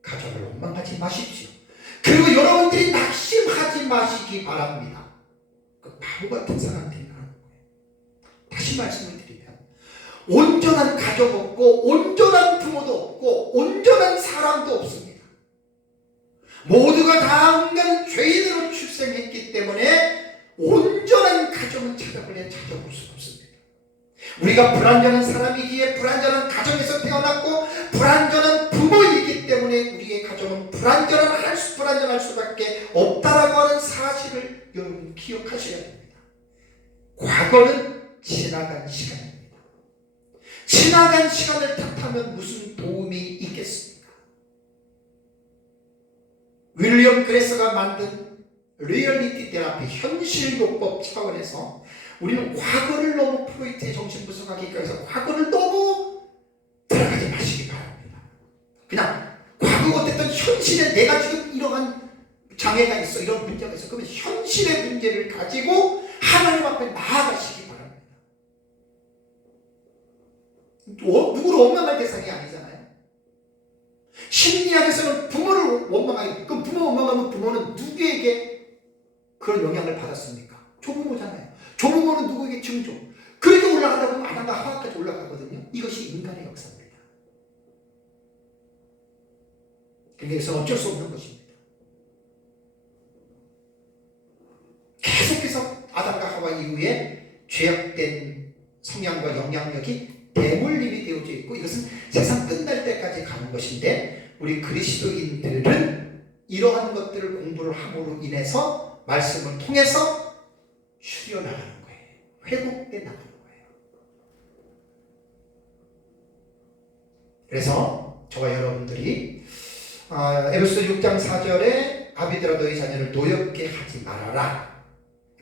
가정을 원망하지 마십시오. 그리고 여러분들이 낙심하지 마시기 바랍니다. 그 바보 같은 사람들이라는 거예요. 다시 말씀을 드리면 온전한 가족 없고 온전한 부모도 없고 온전한 사람도 없습니다. 모두가 다 인간은 죄인으로 출생했기 때문에 온전한 가정은 찾아볼 수가 없습니다. 우리가 불완전한 사람이기에 불완전한 가정에서 태어났고 불완전한 부모이기 때문에 우리의 가정은 불완전할 수밖에 없다라고 하는 사실을 여러분 기억하셔야 됩니다. 과거는 지나간 시간입니다. 지나간 시간을 탓하면 무슨 도움이 있겠습니까? 윌리엄 그레서가 만든 리얼리티 테라피 현실요법 차원에서 우리는 과거를 너무 프로이트의 정신분석학기까지서 과거를 너무 들어가지 마시기 바랍니다. 그냥 과거 어쨌든 현실에 내가 지금 이러한 장애가 있어, 이런 문제가 있어. 그러면 현실의 문제를 가지고 하나님 앞에 나아가시기 바랍니다. 누구를 원망할 대상이 아니잖아요. 심리학에서는 부모를 원망하기, 그럼 부모 원망하면 부모는 누구에게 그런 영향을 받았습니까? 조부모잖아요. 조부모는 누구에게 증조. 그렇게 올라가다 보면 아담과 하와까지 올라가거든요. 이것이 인간의 역사입니다. 그러니까 이것은 어쩔 수 없는 것입니다. 계속해서 아담과 하와 이후에 죄악된 성향과 영향력이 대물림이 되어져 있고, 이것은 세상 끝날 때까지 가는 것인데, 우리 그리스도인들은 이러한 것들을 공부를 함으로 인해서 말씀을 통해서 추려나가는 거예요. 회복돼 나가는 거예요. 그래서 저와 여러분들이 에베소서 6장 4절에 아비들아 너희 자녀를 노엽게 하지 말아라,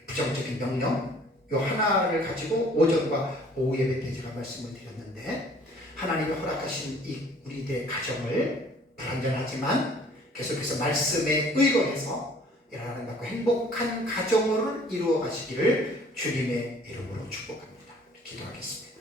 부정적인 명령, 이 하나를 가지고 오전과 오후 예배 때 제가 말씀을 드렸는데, 하나님이 허락하신 이 우리들의 가정을 불완전하지만 계속해서 말씀에 의거해서 일어나는 행복한 가정을 이루어 가시기를 주님의 이름으로 축복합니다. 기도하겠습니다.